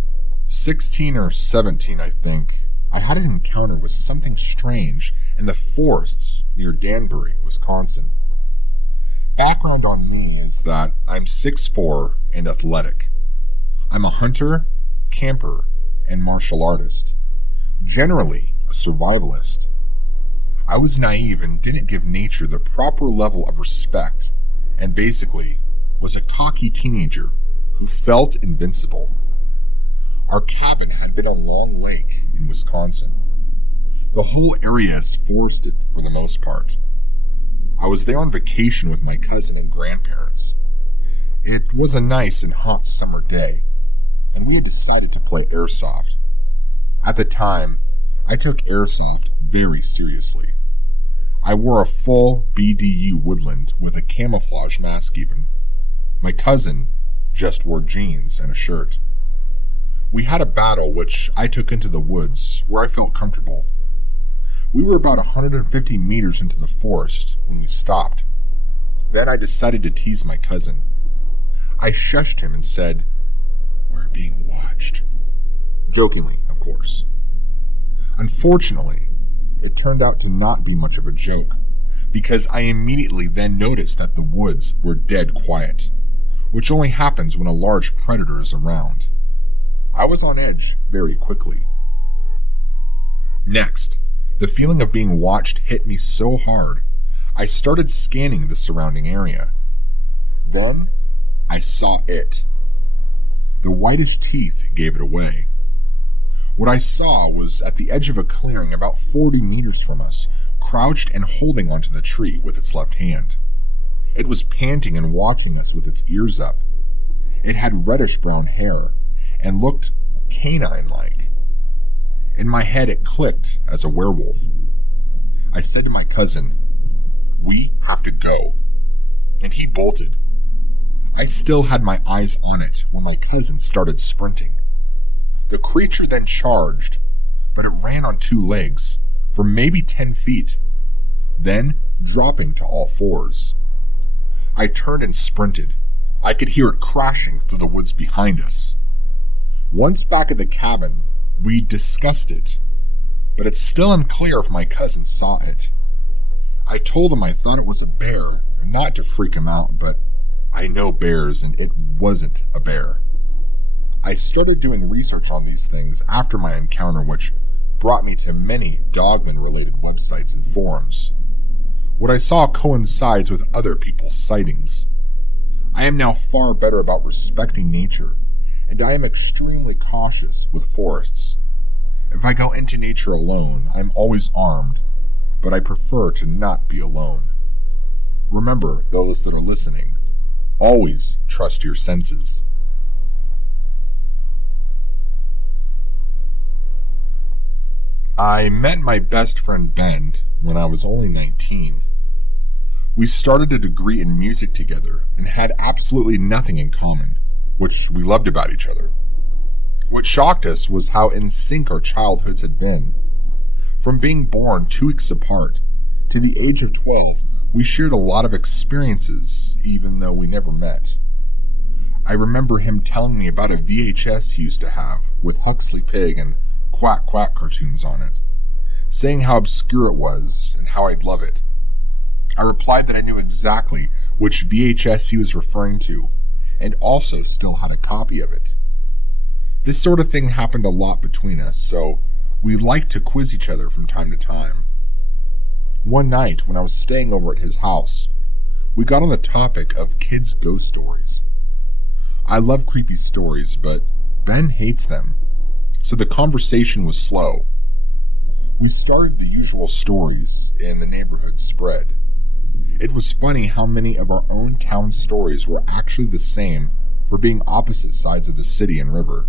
16 or 17 I think, I had an encounter with something strange in the forests near Danbury, Wisconsin. Background on me is that I'm 6'4" and athletic. I'm a hunter, camper, and martial artist. Generally, a survivalist. I was naive and didn't give nature the proper level of respect, and basically was a cocky teenager who felt invincible. Our cabin had been a long lake in Wisconsin. The whole area is forested for the most part. I was there on vacation with my cousin and grandparents. It was a nice and hot summer day, and we had decided to play airsoft. At the time, I took airsoft very seriously. I wore a full BDU Woodland with a camouflage mask even. My cousin just wore jeans and a shirt. We had a battle which I took into the woods, where I felt comfortable. We were about 150 meters into the forest when we stopped. Then I decided to tease my cousin. I shushed him and said, "We're being watched." Jokingly, of course. Unfortunately, it turned out to not be much of a joke, because I immediately then noticed that the woods were dead quiet, which only happens when a large predator is around. I was on edge very quickly. Next, the feeling of being watched hit me so hard, I started scanning the surrounding area. Then, I saw it. The whitish teeth gave it away. What I saw was at the edge of a clearing about 40 meters from us, crouched and holding onto the tree with its left hand. It was panting and watching us with its ears up. It had reddish-brown hair and looked canine-like. In my head, it clicked as a werewolf. I said to my cousin, "We have to go," and he bolted. I still had my eyes on it when my cousin started sprinting. The creature then charged, but it ran on two legs for maybe 10 feet, then dropping to all fours. I turned and sprinted. I could hear it crashing through the woods behind us. Once back at the cabin, we discussed it, but it's still unclear if my cousin saw it. I told him I thought it was a bear, not to freak him out, but I know bears and it wasn't a bear. I started doing research on these things after my encounter, which brought me to many Dogman-related websites and forums. What I saw coincides with other people's sightings. I am now far better about respecting nature and I am extremely cautious with forests. If I go into nature alone, I'm always armed, but I prefer to not be alone. Remember, those that are listening, always trust your senses. I met my best friend Ben when I was only 19. We started a degree in music together and had absolutely nothing in common, which we loved about each other. What shocked us was how in sync our childhoods had been. From being born 2 weeks apart to the age of 12, we shared a lot of experiences, even though we never met. I remember him telling me about a VHS he used to have with Huxley Pig and Quack Quack cartoons on it, saying how obscure it was and how I'd love it. I replied that I knew exactly which VHS he was referring to, and also still had a copy of it. This sort of thing happened a lot between us, so we liked to quiz each other from time to time. One night, when I was staying over at his house, we got on the topic of kids' ghost stories. I love creepy stories, but Ben hates them, so the conversation was slow. We started the usual stories, and the neighborhood spread. It was funny how many of our own town stories were actually the same for being opposite sides of the city and river,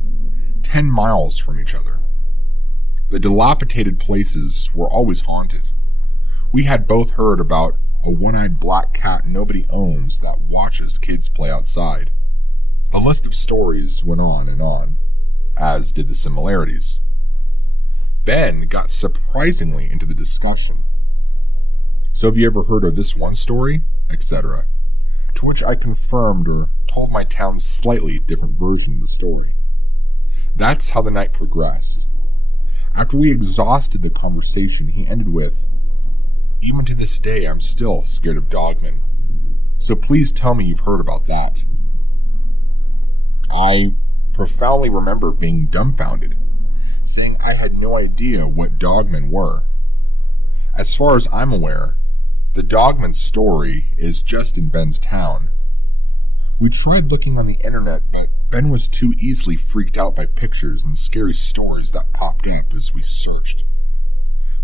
10 miles from each other. The dilapidated places were always haunted. We had both heard about a one-eyed black cat nobody owns that watches kids play outside. The list of stories went on, as did the similarities. Ben got surprisingly into the discussion. So have you ever heard of this one story? Etc. To which I confirmed or told my town's slightly different version of the story. That's how the night progressed. After we exhausted the conversation, he ended with, "Even to this day, I'm still scared of Dogman. So please tell me you've heard about that." I profoundly remember being dumbfounded, saying I had no idea what Dogmen were. As far as I'm aware, the Dogman story is just in Ben's town. We tried looking on the internet, but Ben was too easily freaked out by pictures and scary stories that popped up as we searched.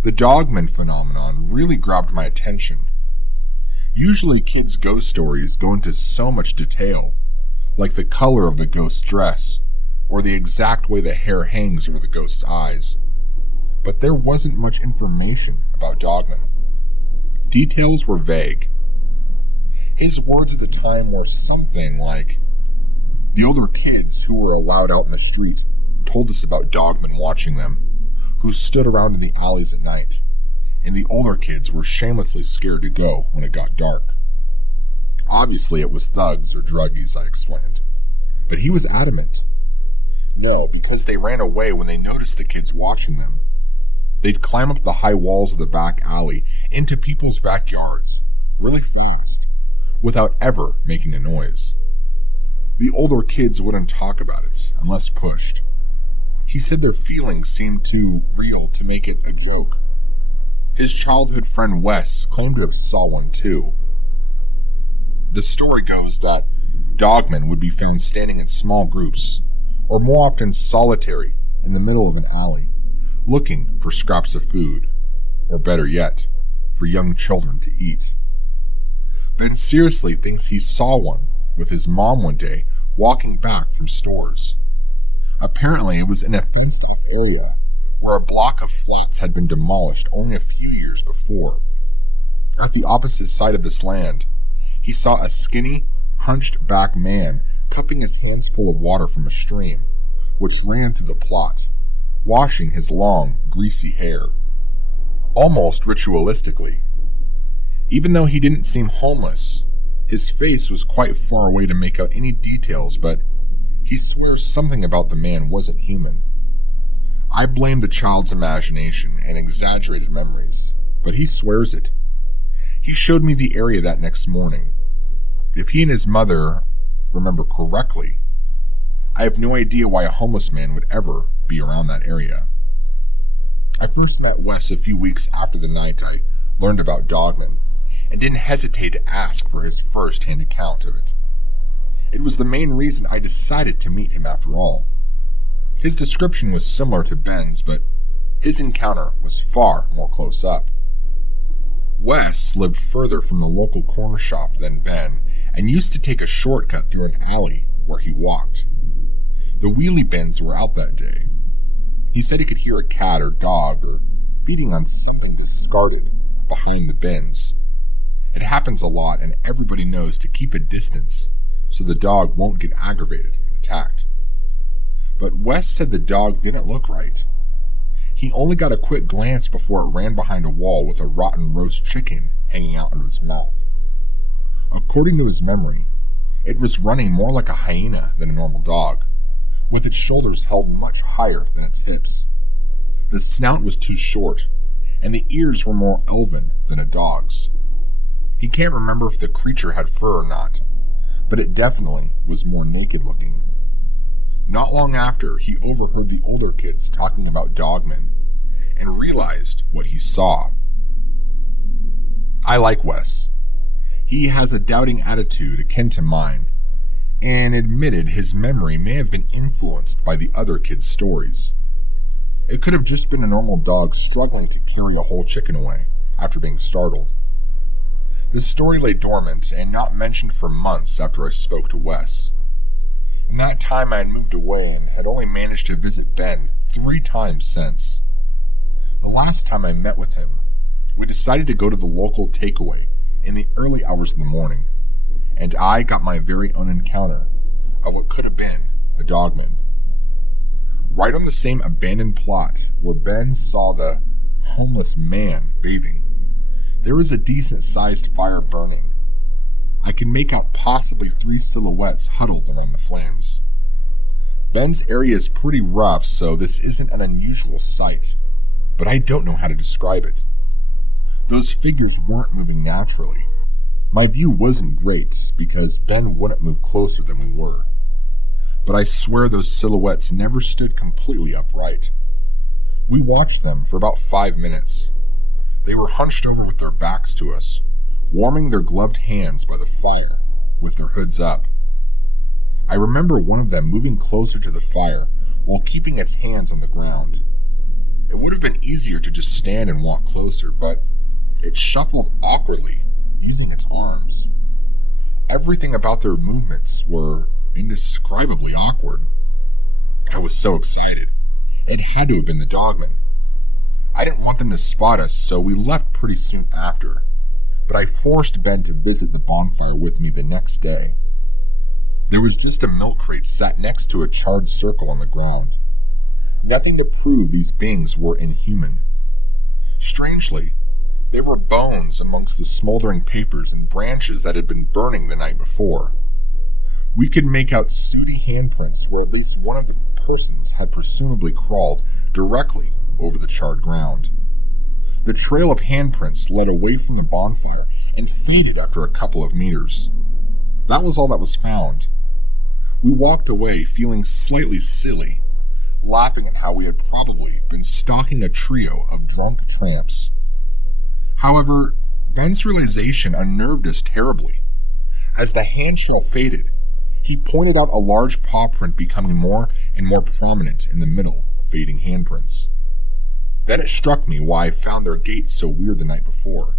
The Dogman phenomenon really grabbed my attention. Usually kids' ghost stories go into so much detail, like the color of the ghost's dress, or the exact way the hair hangs over the ghost's eyes. But there wasn't much information about Dogman. Details were vague. His words at the time were something like, "The older kids who were allowed out in the street told us about Dogman watching them, who stood around in the alleys at night, and the older kids were shamelessly scared to go when it got dark." Obviously it was thugs or druggies, I explained. But he was adamant. No, because they ran away when they noticed the kids watching them. They'd climb up the high walls of the back alley into people's backyards, really fast, without ever making a noise. The older kids wouldn't talk about it unless pushed. He said their feelings seemed too real to make it a joke. His childhood friend Wes claimed to have saw one too. The story goes that Dogmen would be found standing in small groups, or more often solitary, in the middle of an alley, looking for scraps of food, or better yet, for young children to eat. Ben seriously thinks he saw one with his mom one day walking back through stores. Apparently it was in a fenced-off area where a block of flats had been demolished only a few years before. At the opposite side of this land, he saw a skinny, hunched-back man cupping his hand full of water from a stream, which ran through the plot, washing his long, greasy hair, almost ritualistically. Even though he didn't seem homeless, his face was quite far away to make out any details, but he swears something about the man wasn't human. I blame the child's imagination and exaggerated memories, but he swears it. He showed me the area that next morning. If he and his mother remember correctly, I have no idea why a homeless man would ever be around that area. I first met Wes a few weeks after the night I learned about Dogman, and didn't hesitate to ask for his first-hand account of it. It was the main reason I decided to meet him after all. His description was similar to Ben's, but his encounter was far more close up. Wes lived further from the local corner shop than Ben and used to take a shortcut through an alley where he walked. The wheelie bins were out that day. He said he could hear a cat or dog or feeding on something discarded behind the bins. It happens a lot, and everybody knows to keep a distance so the dog won't get aggravated and attacked. But Wes said the dog didn't look right. He only got a quick glance before it ran behind a wall with a rotten roast chicken hanging out of its mouth. According to his memory, it was running more like a hyena than a normal dog, with its shoulders held much higher than its hips. The snout was too short, and the ears were more elven than a dog's. He can't remember if the creature had fur or not, but it definitely was more naked looking. Not long after, he overheard the older kids talking about Dogman and realized what he saw. I like Wes. He has a doubting attitude akin to mine, and admitted his memory may have been influenced by the other kids' stories. It could have just been a normal dog struggling to carry a whole chicken away after being startled. The story lay dormant and not mentioned for months after I spoke to Wes. In that time I had moved away and had only managed to visit Ben 3 times since. The last time I met with him, we decided to go to the local takeaway in the early hours of the morning, and I got my very own encounter of what could have been a Dogman. Right on the same abandoned plot where Ben saw the homeless man bathing, there was a decent-sized fire burning. I can make out possibly 3 silhouettes huddled around the flames. Ben's area is pretty rough, so this isn't an unusual sight, but I don't know how to describe it. Those figures weren't moving naturally. My view wasn't great because Ben wouldn't move closer than we were, but I swear those silhouettes never stood completely upright. We watched them for about 5 minutes. They were hunched over with their backs to us, warming their gloved hands by the fire with their hoods up. I remember one of them moving closer to the fire while keeping its hands on the ground. It would have been easier to just stand and walk closer, but it shuffled awkwardly, using its arms. Everything about their movements were indescribably awkward. I was so excited. It had to have been the Dogman. I didn't want them to spot us, so we left pretty soon after, but I forced Ben to visit the bonfire with me the next day. There was just a milk crate sat next to a charred circle on the ground. Nothing to prove these beings were inhuman. Strangely, there were bones amongst the smoldering papers and branches that had been burning the night before. We could make out sooty handprints where at least one of the persons had presumably crawled directly over the charred ground. The trail of handprints led away from the bonfire and faded after a couple of meters. That was all that was found. We walked away feeling slightly silly, laughing at how we had probably been stalking a trio of drunk tramps. However, Ben's realization unnerved us terribly. As the handshell faded, he pointed out a large paw print becoming more and more prominent in the middle, fading handprints. Then it struck me why I found their gait so weird the night before.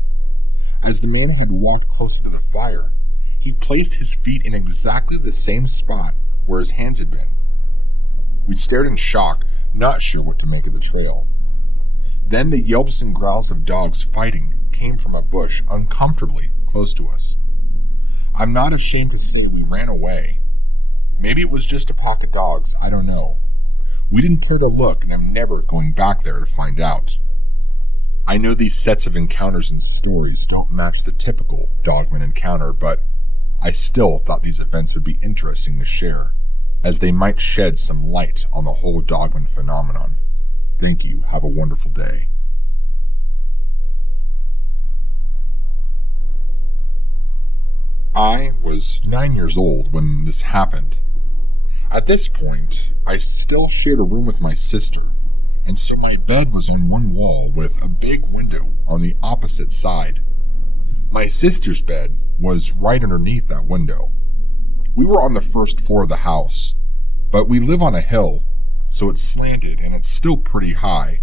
As the man had walked closer to the fire, he placed his feet in exactly the same spot where his hands had been. We stared in shock, not sure what to make of the trail. Then the yelps and growls of dogs fighting came from a bush uncomfortably close to us. I'm not ashamed to say we ran away. Maybe it was just a pack of dogs, I don't know. We didn't care to look, and I'm never going back there to find out. I know these sets of encounters and stories don't match the typical Dogman encounter, but I still thought these events would be interesting to share, as they might shed some light on the whole Dogman phenomenon. Thank you. Have a wonderful day. I was 9 years old when this happened. At this point, I still shared a room with my sister, and so my bed was on one wall with a big window on the opposite side. My sister's bed was right underneath that window. We were on the first floor of the house, but we live on a hill, so it's slanted and it's still pretty high.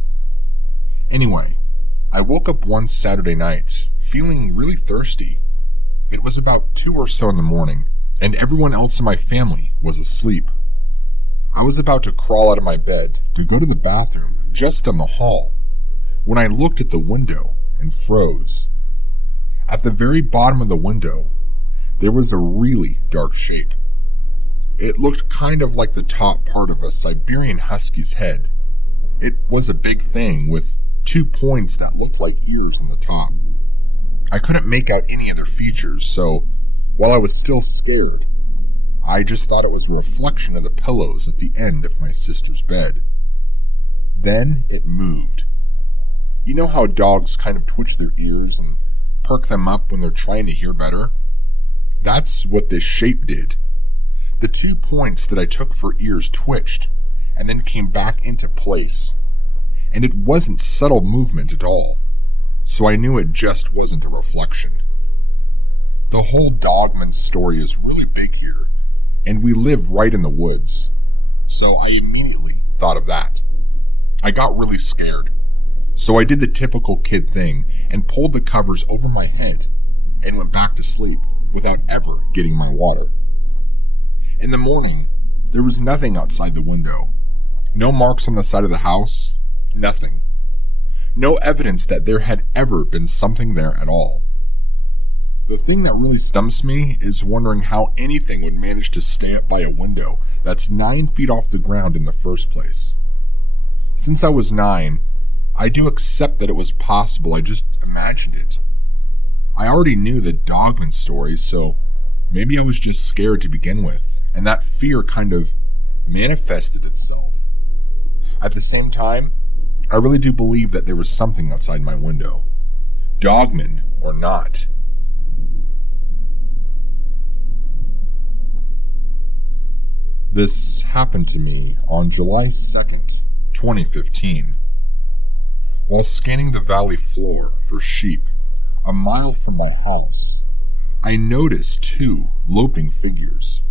Anyway, I woke up one Saturday night feeling really thirsty. It was about 2 or so in the morning, and everyone else in my family was asleep. I was about to crawl out of my bed to go to the bathroom just down the hall when I looked at the window and froze. At the very bottom of the window, there was a really dark shape. It looked kind of like the top part of a Siberian husky's head. It was a big thing with 2 points that looked like ears on the top. I couldn't make out any other features, so while I was still scared, I just thought it was a reflection of the pillows at the end of my sister's bed. Then it moved. You know how dogs kind of twitch their ears and perk them up when they're trying to hear better? That's what this shape did. The 2 points that I took for ears twitched and then came back into place. And it wasn't subtle movement at all, so I knew it just wasn't a reflection. The whole Dogman story is really big here, and we live right in the woods, so I immediately thought of that. I got really scared, so I did the typical kid thing and pulled the covers over my head and went back to sleep without ever getting my water. In the morning, there was nothing outside the window. No marks on the side of the house, nothing. No evidence that there had ever been something there at all. The thing that really stumps me is wondering how anything would manage to stay up by a window that's 9 feet off the ground in the first place. Since I was 9, I do accept that it was possible, I just imagined it. I already knew the Dogman story, so maybe I was just scared to begin with, and that fear kind of manifested itself. At the same time, I really do believe that there was something outside my window. Dogman or not. This happened to me on July 2nd, 2015. While scanning the valley floor for sheep, a mile from my house, I noticed 2 loping figures.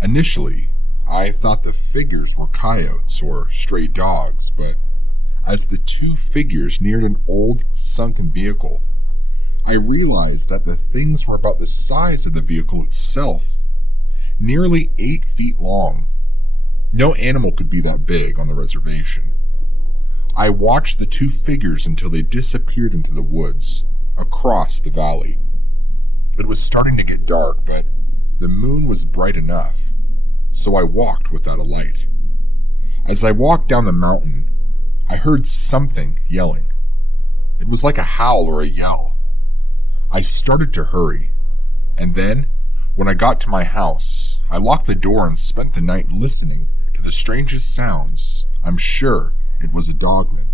Initially, I thought the figures were coyotes or stray dogs, but as the 2 figures neared an old, sunken vehicle, I realized that the things were about the size of the vehicle itself, nearly 8 feet long. No animal could be that big on the reservation. I watched the 2 figures until they disappeared into the woods, across the valley. It was starting to get dark, but the moon was bright enough, so I walked without a light. As I walked down the mountain, I heard something yelling. It was like a howl or a yell. I started to hurry, and then, when I got to my house, I locked the door and spent the night listening to the strangest sounds. I'm sure it was a Dogman.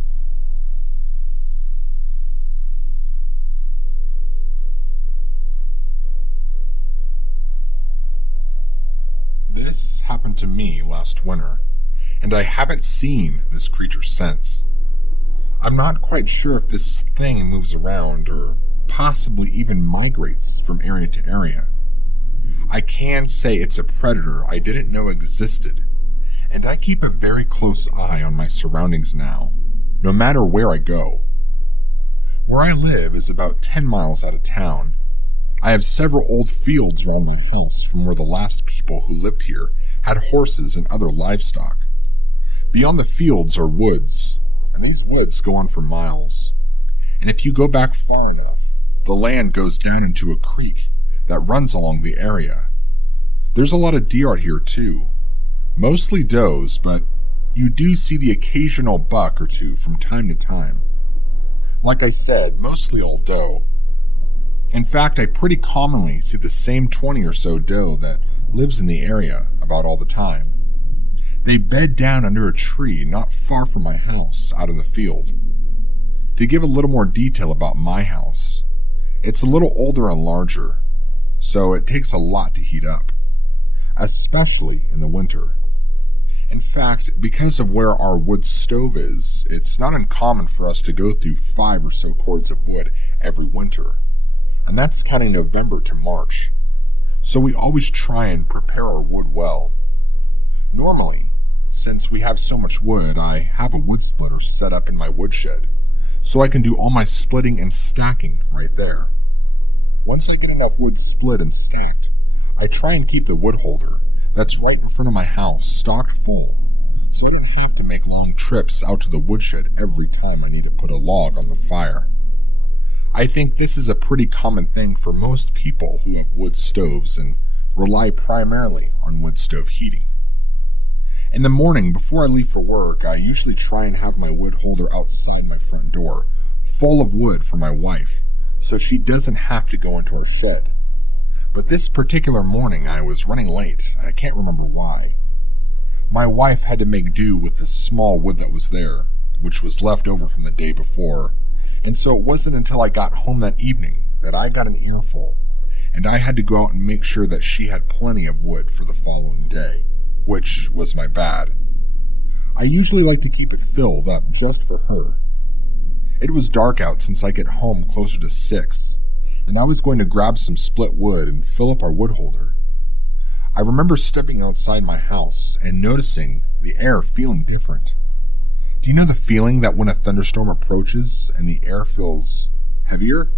This happened to me last winter, and I haven't seen this creature since. I'm not quite sure if this thing moves around or possibly even migrates from area to area. I can say it's a predator I didn't know existed, and I keep a very close eye on my surroundings now, no matter where I go. Where I live is about 10 miles out of town. I have several old fields around my house from where the last people who lived here had horses and other livestock. Beyond the fields are woods, and these woods go on for miles. And if you go back far enough, the land goes down into a creek that runs along the area. There's a lot of deer out here too. Mostly does, but you do see the occasional buck or 2 from time to time. Like I said, mostly all doe. In fact, I pretty commonly see the same 20 or so doe that lives in the area about all the time. They bed down under a tree not far from my house out in the field. To give a little more detail about my house, it's a little older and larger, so it takes a lot to heat up, especially in the winter. In fact, because of where our wood stove is, it's not uncommon for us to go through 5 or so cords of wood every winter, and that's counting November to March. so we always try and prepare our wood well. Normally, since we have so much wood, I have a wood splitter set up in my woodshed, so I can do all my splitting and stacking right there. Once I get enough wood split and stacked, I try and keep the wood holder that's right in front of my house stocked full, so I don't have to make long trips out to the woodshed every time I need to put a log on the fire. I think this is a pretty common thing for most people who have wood stoves and rely primarily on wood stove heating. In the morning, before I leave for work, I usually try and have my wood holder outside my front door, full of wood for my wife, so she doesn't have to go into our shed. But this particular morning, I was running late, and I can't remember why. My wife had to make do with the small wood that was there, which was left over from the day before, and so it wasn't until I got home that evening that I got an earful, and I had to go out and make sure that she had plenty of wood for the following day, which was my bad. I usually like to keep it filled up just for her. It was dark out since I get home closer to 6, and I was going to grab some split wood and fill up our wood holder. I remember stepping outside my house and noticing the air feeling different. Do you know the feeling that when a thunderstorm approaches and the air feels heavier?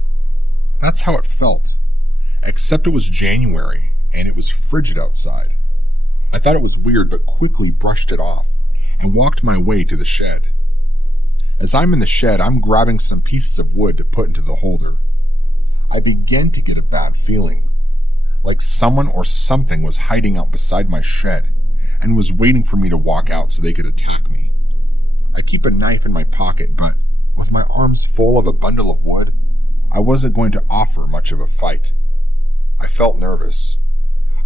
That's how it felt, except it was January and it was frigid outside. I thought it was weird but quickly brushed it off and walked my way to the shed. As I'm in the shed, I'm grabbing some pieces of wood to put into the holder. I began to get a bad feeling, like someone or something was hiding out beside my shed and was waiting for me to walk out so they could attack me. I keep a knife in my pocket, but with my arms full of a bundle of wood, I wasn't going to offer much of a fight. I felt nervous.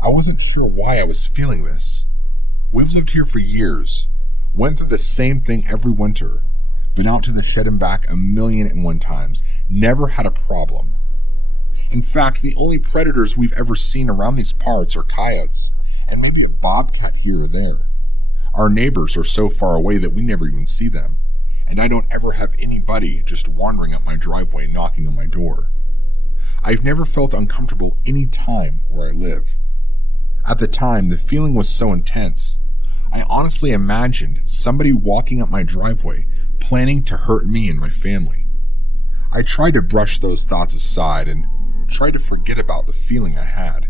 I wasn't sure why I was feeling this. We've lived here for years, went through the same thing every winter, been out to the shed and back 1,000,001 times, never had a problem. In fact, the only predators we've ever seen around these parts are coyotes, and maybe a bobcat here or there. Our neighbors are so far away that we never even see them, and I don't ever have anybody just wandering up my driveway knocking on my door. I've never felt uncomfortable any time where I live. At the time, the feeling was so intense, I honestly imagined somebody walking up my driveway planning to hurt me and my family. I tried to brush those thoughts aside and tried to forget about the feeling I had.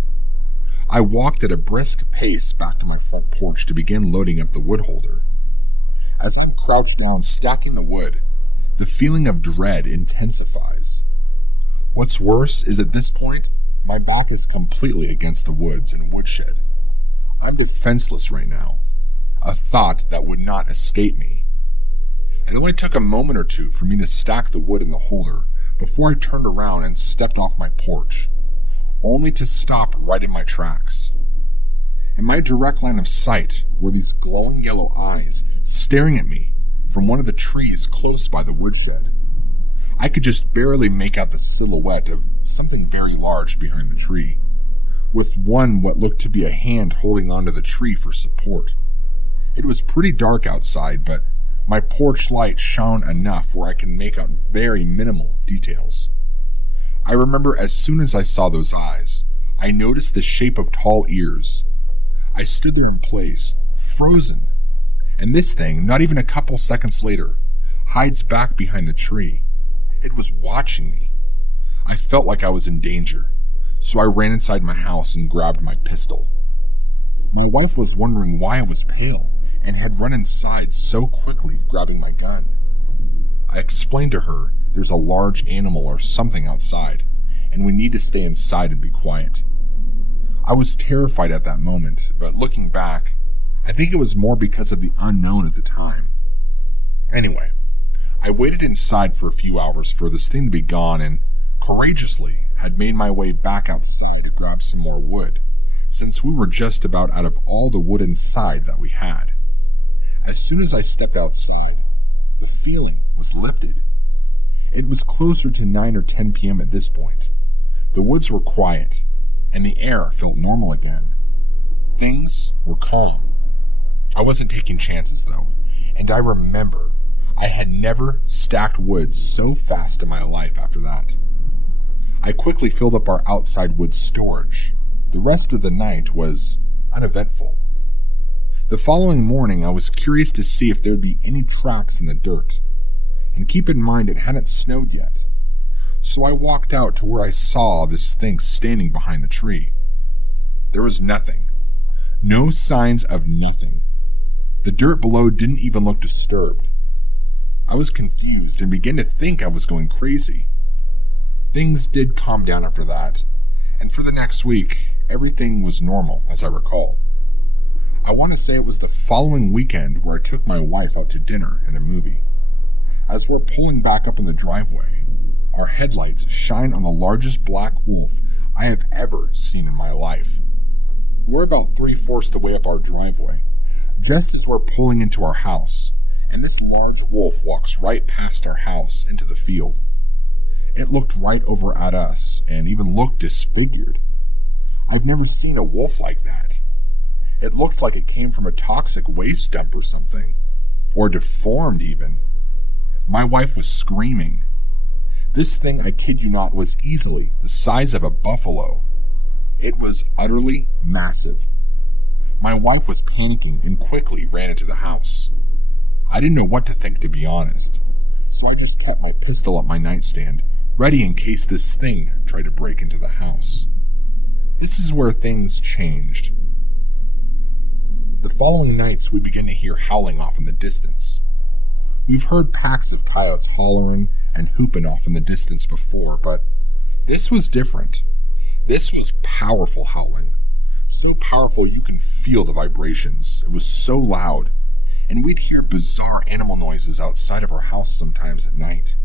I walked at a brisk pace back to my front porch to begin loading up the wood holder. As I crouched down stacking the wood, the feeling of dread intensifies. What's worse is at this point, my back is completely against the woods and woodshed. I'm defenseless right now, a thought that would not escape me. It only took a moment or two for me to stack the wood in the holder before I turned around and stepped off my porch, only to stop right in my tracks. In my direct line of sight were these glowing yellow eyes staring at me from one of the trees close by the woodshed. I could just barely make out the silhouette of something very large behind the tree, with what looked to be a hand holding onto the tree for support. It was pretty dark outside, but my porch light shone enough where I could make out very minimal details. I remember as soon as I saw those eyes, I noticed the shape of tall ears. I stood there in place, frozen, and this thing, not even a couple seconds later, hides back behind the tree. It was watching me. I felt like I was in danger, so I ran inside my house and grabbed my pistol. My wife was wondering why I was pale and had run inside so quickly, grabbing my gun. I explained to her there's a large animal or something outside, and we need to stay inside and be quiet. I was terrified at that moment, but looking back, I think it was more because of the unknown at the time. Anyway, I waited inside for a few hours for this thing to be gone and courageously had made my way back outside to grab some more wood, since we were just about out of all the wood inside that we had. As soon as I stepped outside, the feeling was lifted. It was closer to 9 or 10 p.m. at this point. The woods were quiet, and the air felt normal again. Things were calm. I wasn't taking chances, though, and I remember I had never stacked wood so fast in my life after that. I quickly filled up our outside wood storage. The rest of the night was uneventful. The following morning, I was curious to see if there'd be any tracks in the dirt. And keep in mind it hadn't snowed yet. So I walked out to where I saw this thing standing behind the tree. There was nothing. No signs of nothing. The dirt below didn't even look disturbed. I was confused and began to think I was going crazy. Things did calm down after that, and for the next week, everything was normal, as I recall. I want to say it was the following weekend where I took my wife out to dinner and a movie. As we're pulling back up in the driveway, our headlights shine on the largest black wolf I have ever seen in my life. We're about 3/4 the way up our driveway, just as we're pulling into our house, and this large wolf walks right past our house into the field. It looked right over at us and even looked disfigured. I've never seen a wolf like that. It looked like it came from a toxic waste dump or something, or deformed even. My wife was screaming. This thing, I kid you not, was easily the size of a buffalo. It was utterly massive. My wife was panicking and quickly ran into the house. I didn't know what to think, to be honest, so I just kept my pistol at my nightstand, ready in case this thing tried to break into the house. This is where things changed. The following nights, we began to hear howling off in the distance. We've heard packs of coyotes hollering and whooping off in the distance before, but this was different. This was powerful howling. So powerful you can feel the vibrations. It was so loud. And we'd hear bizarre animal noises outside of our house sometimes at night.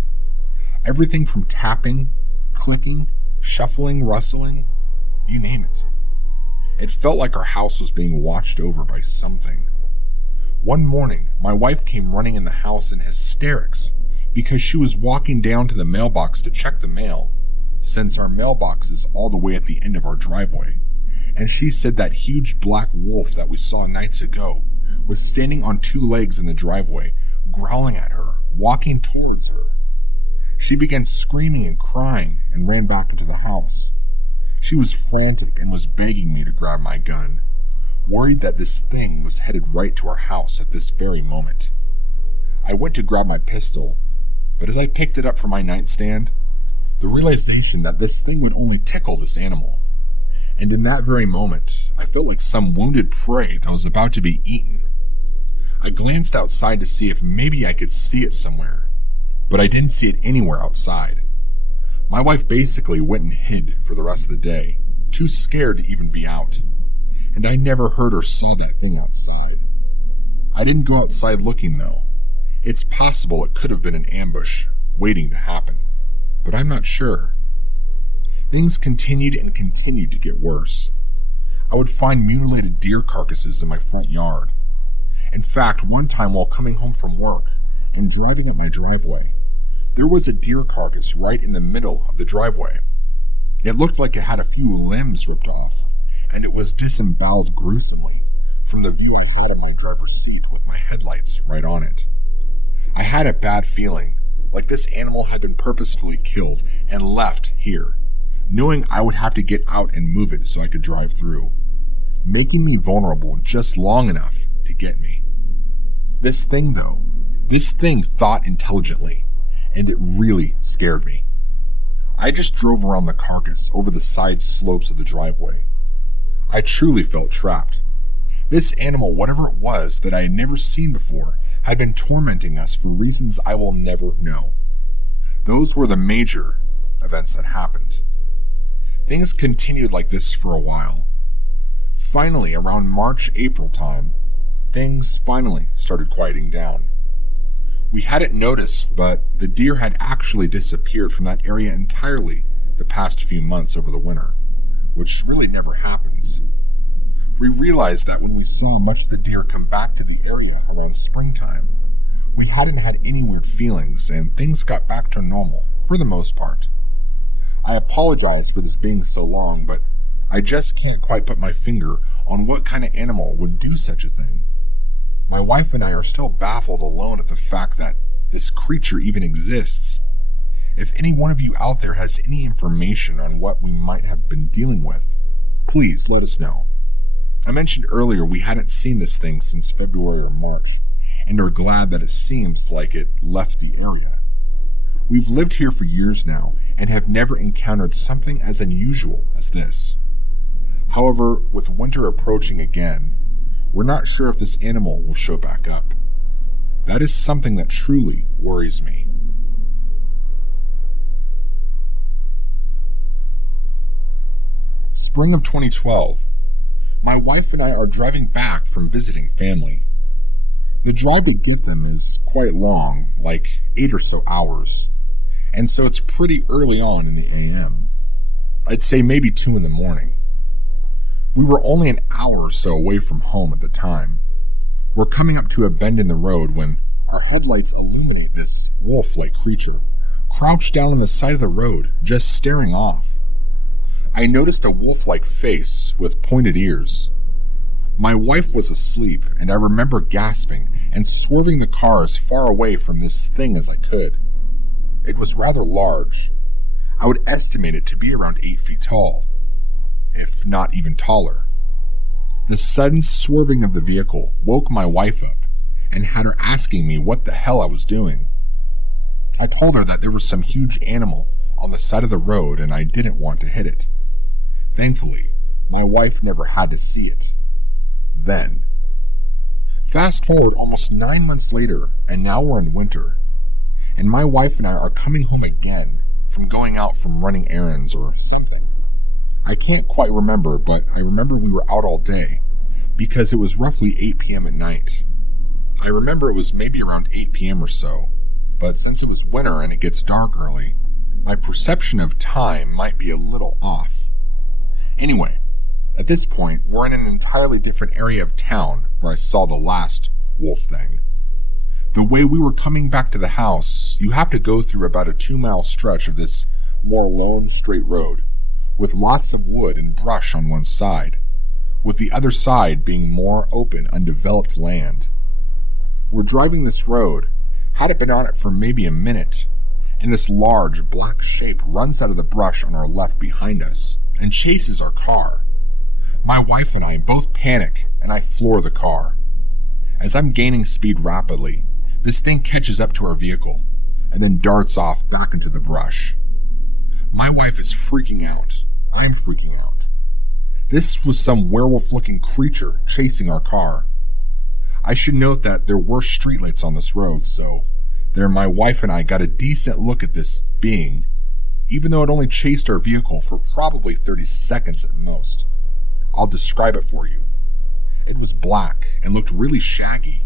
Everything from tapping, clicking, shuffling, rustling, you name it. It felt like our house was being watched over by something. One morning, my wife came running in the house in hysterics because she was walking down to the mailbox to check the mail, since our mailbox is all the way at the end of our driveway, and she said that huge black wolf that we saw nights ago was standing on 2 legs in the driveway, growling at her, walking towards her. She began screaming and crying and ran back into the house. She was frantic and was begging me to grab my gun, worried that this thing was headed right to our house at this very moment. I went to grab my pistol, but as I picked it up from my nightstand, the realization that this thing would only tickle this animal. And in that very moment, I felt like some wounded prey that was about to be eaten. I glanced outside to see if maybe I could see it somewhere, but I didn't see it anywhere outside. My wife basically went and hid for the rest of the day, too scared to even be out. And I never heard or saw that thing outside. I didn't go outside looking though. It's possible it could have been an ambush, waiting to happen, but I'm not sure. Things continued and continued to get worse. I would find mutilated deer carcasses in my front yard. In fact, one time while coming home from work and driving up my driveway, there was a deer carcass right in the middle of the driveway. It looked like it had a few limbs ripped off, and it was disemboweled gruesomely from the view I had in my driver's seat with my headlights right on it. I had a bad feeling, like this animal had been purposefully killed and left here, knowing I would have to get out and move it so I could drive through, making me vulnerable just long enough to get me. This thing thought intelligently, and it really scared me. I just drove around the carcass over the side slopes of the driveway. I truly felt trapped. This animal, whatever it was that I had never seen before, had been tormenting us for reasons I will never know. Those were the major events that happened. Things continued like this for a while. Finally, around March-April time, things finally started quieting down. We hadn't noticed, but the deer had actually disappeared from that area entirely the past few months over the winter, which really never happens. We realized that when we saw much of the deer come back to the area around springtime, we hadn't had any weird feelings and things got back to normal for the most part. I apologize for this being so long, but I just can't quite put my finger on what kind of animal would do such a thing. My wife and I are still baffled alone at the fact that this creature even exists. If any one of you out there has any information on what we might have been dealing with, please let us know. I mentioned earlier we hadn't seen this thing since February or March, and are glad that it seems like it left the area. We've lived here for years now and have never encountered something as unusual as this. However, with winter approaching again, we're not sure if this animal will show back up. That is something that truly worries me. Spring of 2012. My wife and I are driving back from visiting family. The drive to get them is quite long, like 8 or so hours, and so it's pretty early on in the AM. I'd say maybe 2 in the morning. We were only an hour or so away from home at the time. We're coming up to a bend in the road when our headlights illuminate this wolf-like creature, crouched down on the side of the road, just staring off. I noticed a wolf-like face with pointed ears. My wife was asleep, and I remember gasping and swerving the car as far away from this thing as I could. It was rather large. I would estimate it to be around 8 feet tall, if not even taller. The sudden swerving of the vehicle woke my wife up and had her asking me what the hell I was doing. I told her that there was some huge animal on the side of the road and I didn't want to hit it. Thankfully, my wife never had to see it. Then. Fast forward almost 9 months later, and now we're in winter, and my wife and I are coming home again from going out from running errands or something. I can't quite remember, but I remember we were out all day, because it was roughly 8 p.m. at night. I remember it was maybe around 8 p.m. or so, but since it was winter and it gets dark early, my perception of time might be a little off. Anyway, at this point, we're in an entirely different area of town where I saw the last wolf thing. The way we were coming back to the house, you have to go through about a 2-mile stretch of this more lone, straight road, with lots of wood and brush on one side, with the other side being more open, undeveloped land. We're driving this road, hadn't been on it for maybe a minute, and this large black shape runs out of the brush on our left behind us and chases our car. My wife and I both panic, and I floor the car. As I'm gaining speed rapidly, this thing catches up to our vehicle, and then darts off back into the brush. My wife is freaking out. I'm freaking out. This was some werewolf-looking creature chasing our car. I should note that there were streetlights on this road, so there my wife and I got a decent look at this being, even though it only chased our vehicle for probably 30 seconds at most. I'll describe it for you. It was black and looked really shaggy.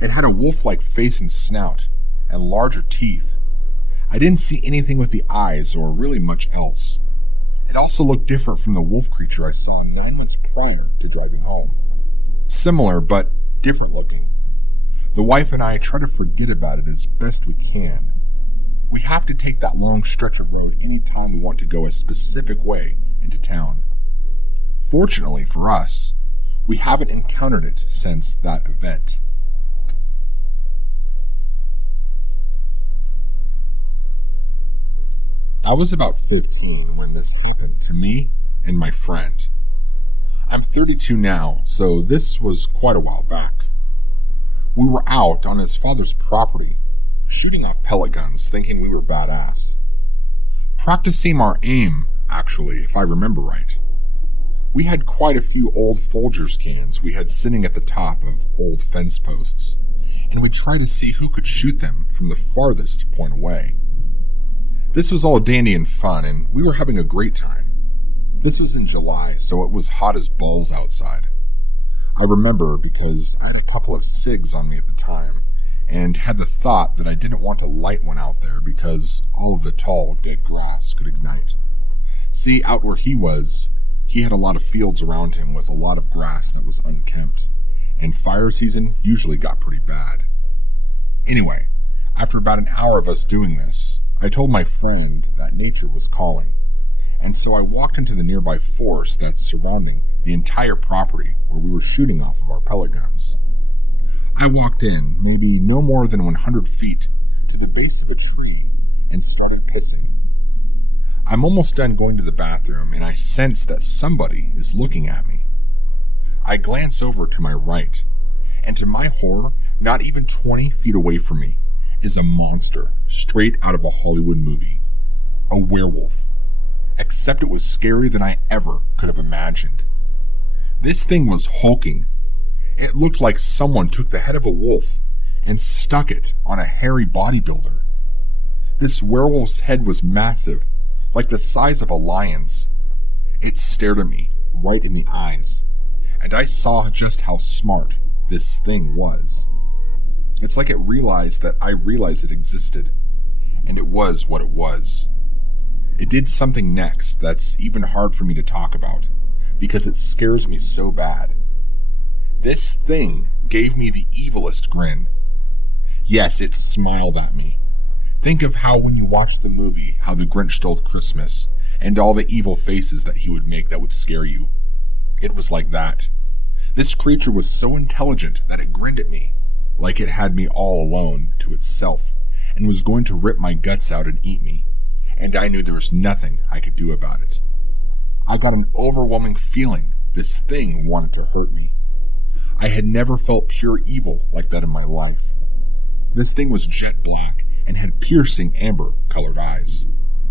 It had a wolf-like face and snout, and larger teeth. I didn't see anything with the eyes or really much else. It also looked different from the wolf creature I saw 9 months prior to driving home. Similar, but different looking. The wife and I try to forget about it as best we can. We have to take that long stretch of road anytime we want to go a specific way into town. Fortunately for us, we haven't encountered it since that event. I was about 15 when this happened to me and my friend. I'm 32 now, so this was quite a while back. We were out on his father's property, shooting off pellet guns, thinking we were badass. Practicing our aim, actually, if I remember right. We had quite a few old Folgers cans we had sitting at the top of old fence posts, and we tried to see who could shoot them from the farthest point away. This was all dandy and fun, and we were having a great time. This was in July, so it was hot as balls outside. I remember because I had a couple of cigs on me at the time, and had the thought that I didn't want to light one out there because all of the tall, dead grass could ignite. See, out where he was, he had a lot of fields around him with a lot of grass that was unkempt, and fire season usually got pretty bad. Anyway, after about an hour of us doing this, I told my friend that nature was calling, and so I walked into the nearby forest that's surrounding the entire property where we were shooting off of our pellet guns. I walked in, maybe no more than 100 feet, to the base of a tree and started pissing. I'm I'm almost done going to the bathroom and I sense that somebody is looking at me. I glance over to my right, and to my horror, not even 20 feet away from me is a monster straight out of a Hollywood movie. A werewolf. Except it was scarier than I ever could have imagined. This thing was hulking. It looked like someone took the head of a wolf and stuck it on a hairy bodybuilder. This werewolf's head was massive, like the size of a lion's. It stared at me right in the eyes, and I saw just how smart this thing was. It's like it realized that I realized it existed, and it was what it was. It did something next that's even hard for me to talk about, because it scares me so bad. This thing gave me the evilest grin. Yes, it smiled at me. Think of how when you watch the movie, How the Grinch Stole Christmas, and all the evil faces that he would make that would scare you. It was like that. This creature was so intelligent that it grinned at me, like it had me all alone to itself, and was going to rip my guts out and eat me, and I knew there was nothing I could do about it. I got an overwhelming feeling this thing wanted to hurt me. I had never felt pure evil like that in my life. This thing was jet black and had piercing amber-colored eyes,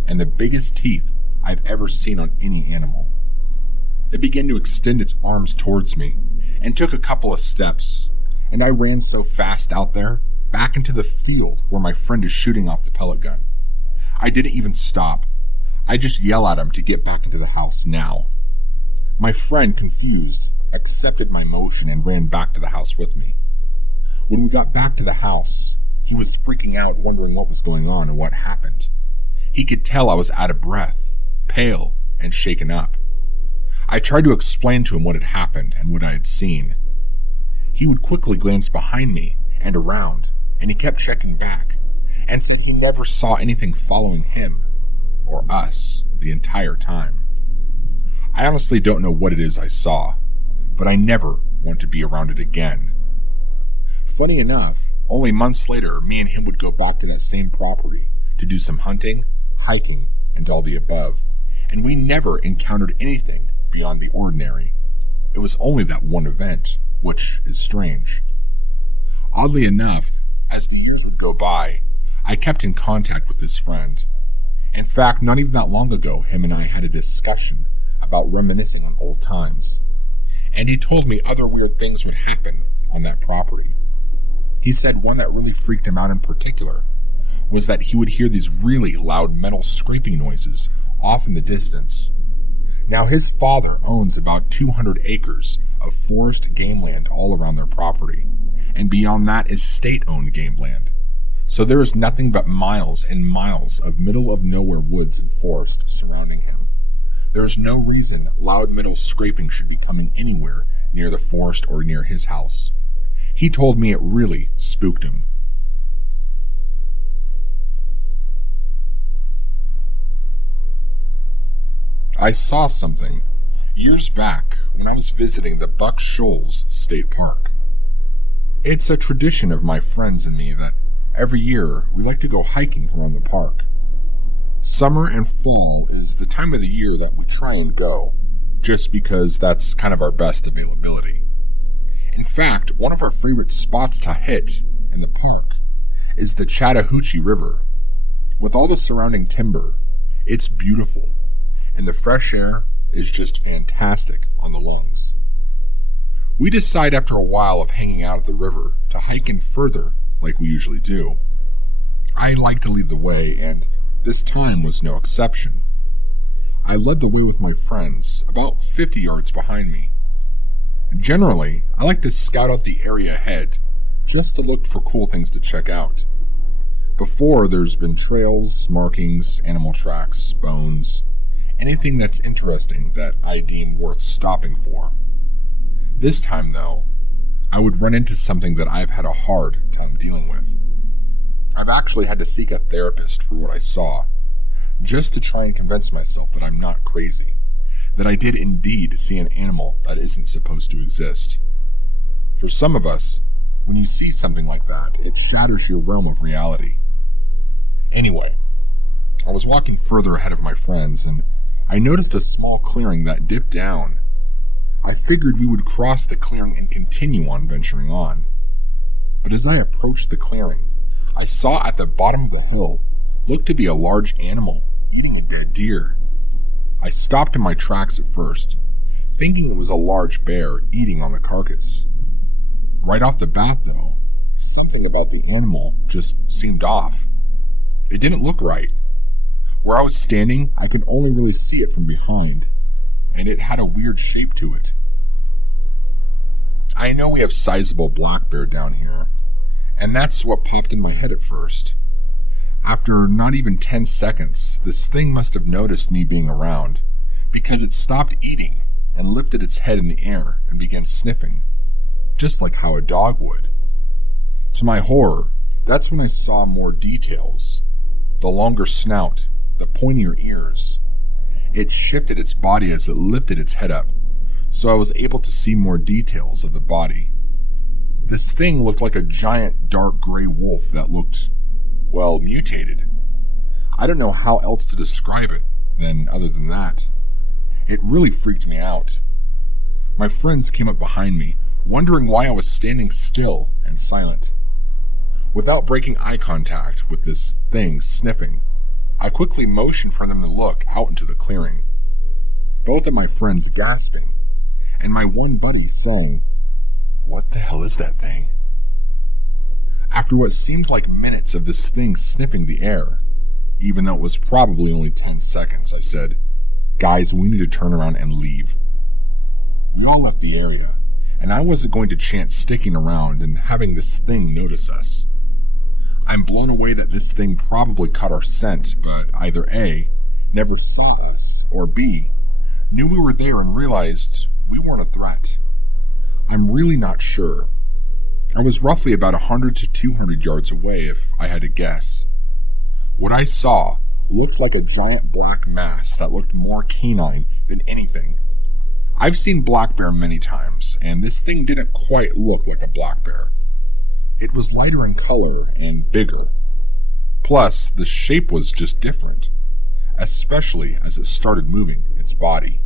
and the biggest teeth I've ever seen on any animal. It began to extend its arms towards me, and took a couple of steps, and I ran so fast out there, back into the field where my friend is shooting off the pellet gun. I didn't even stop. I just yell at him to get back into the house now. My friend, confused, accepted my motion and ran back to the house with me. When we got back to the house, he was freaking out, wondering what was going on and what happened. He could tell I was out of breath, pale, and shaken up. I tried to explain to him what had happened and what I had seen. He would quickly glance behind me and around, and he kept checking back, and said he never saw anything following him or us the entire time. I honestly don't know what it is I saw, but I never want to be around it again. Funny enough, only months later, me and him would go back to that same property to do some hunting, hiking, and all the above, and we never encountered anything beyond the ordinary. It was only that one event, which is strange. Oddly enough, as the years would go by, I kept in contact with this friend. In fact, not even that long ago, him and I had a discussion about reminiscing on old times, and he told me other weird things would happen on that property. He said one that really freaked him out in particular was that he would hear these really loud metal scraping noises off in the distance. Now, his father owns about 200 acres of forest game land all around their property, and beyond that is state-owned game land. So there is nothing but miles and miles of middle-of-nowhere woods and forest surrounding him. There is no reason loud metal scraping should be coming anywhere near the forest or near his house. He told me it really spooked him. I saw something years back when I was visiting the Buck Shoals State Park. It's a tradition of my friends and me that every year we like to go hiking around the park. Summer and fall is the time of the year that we try and go, just because that's kind of our best availability. In fact, one of our favorite spots to hit in the park is the Chattahoochee River. With all the surrounding timber, it's beautiful, and the fresh air is just fantastic on the lungs. We decide after a while of hanging out at the river to hike in further like we usually do. I like to lead the way, and this time was no exception. I led the way with my friends, about 50 yards behind me. Generally, I like to scout out the area ahead, just to look for cool things to check out. Before, there's been trails, markings, animal tracks, bones, anything that's interesting that I deem worth stopping for. This time, though, I would run into something that I've had a hard time dealing with. I've actually had to seek a therapist for what I saw, just to try and convince myself that I'm not crazy, that I did indeed see an animal that isn't supposed to exist. For some of us, when you see something like that, it shatters your realm of reality. Anyway, I was walking further ahead of my friends, and I noticed a small clearing that dipped down. I figured we would cross the clearing and continue on venturing on. But as I approached the clearing, I saw at the bottom of the hill looked to be a large animal eating a dead deer. I stopped in my tracks at first, thinking it was a large bear eating on the carcass. Right off the bat, though, something about the animal just seemed off. It didn't look right. Where I was standing, I could only really see it from behind, and it had a weird shape to it. I know we have sizable black bear down here, and that's what popped in my head at first. After not even 10 seconds, this thing must have noticed me being around, because it stopped eating and lifted its head in the air and began sniffing, just like how a dog would. To my horror, that's when I saw more details. The longer snout, the pointier ears. It shifted its body as it lifted its head up, so I was able to see more details of the body. This thing looked like a giant dark gray wolf that looked, well, mutated. I don't know how else to describe it than other than that. It really freaked me out. My friends came up behind me, wondering why I was standing still and silent. Without breaking eye contact with this thing sniffing, I quickly motioned for them to look out into the clearing. Both of my friends gasping, and my one buddy saying, "What the hell is that thing?" After what seemed like minutes of this thing sniffing the air, even though it was probably only 10 seconds, I said, "Guys, we need to turn around and leave." We all left the area, and I wasn't going to chance sticking around and having this thing notice us. I'm blown away that this thing probably caught our scent, but either A, never saw us, or B, knew we were there and realized we weren't a threat. I'm really not sure. I was roughly about 100 to 200 yards away if I had to guess. What I saw looked like a giant black mass that looked more canine than anything. I've seen black bear many times, and this thing didn't quite look like a black bear. It was lighter in color and bigger. Plus, the shape was just different, especially as it started moving its body.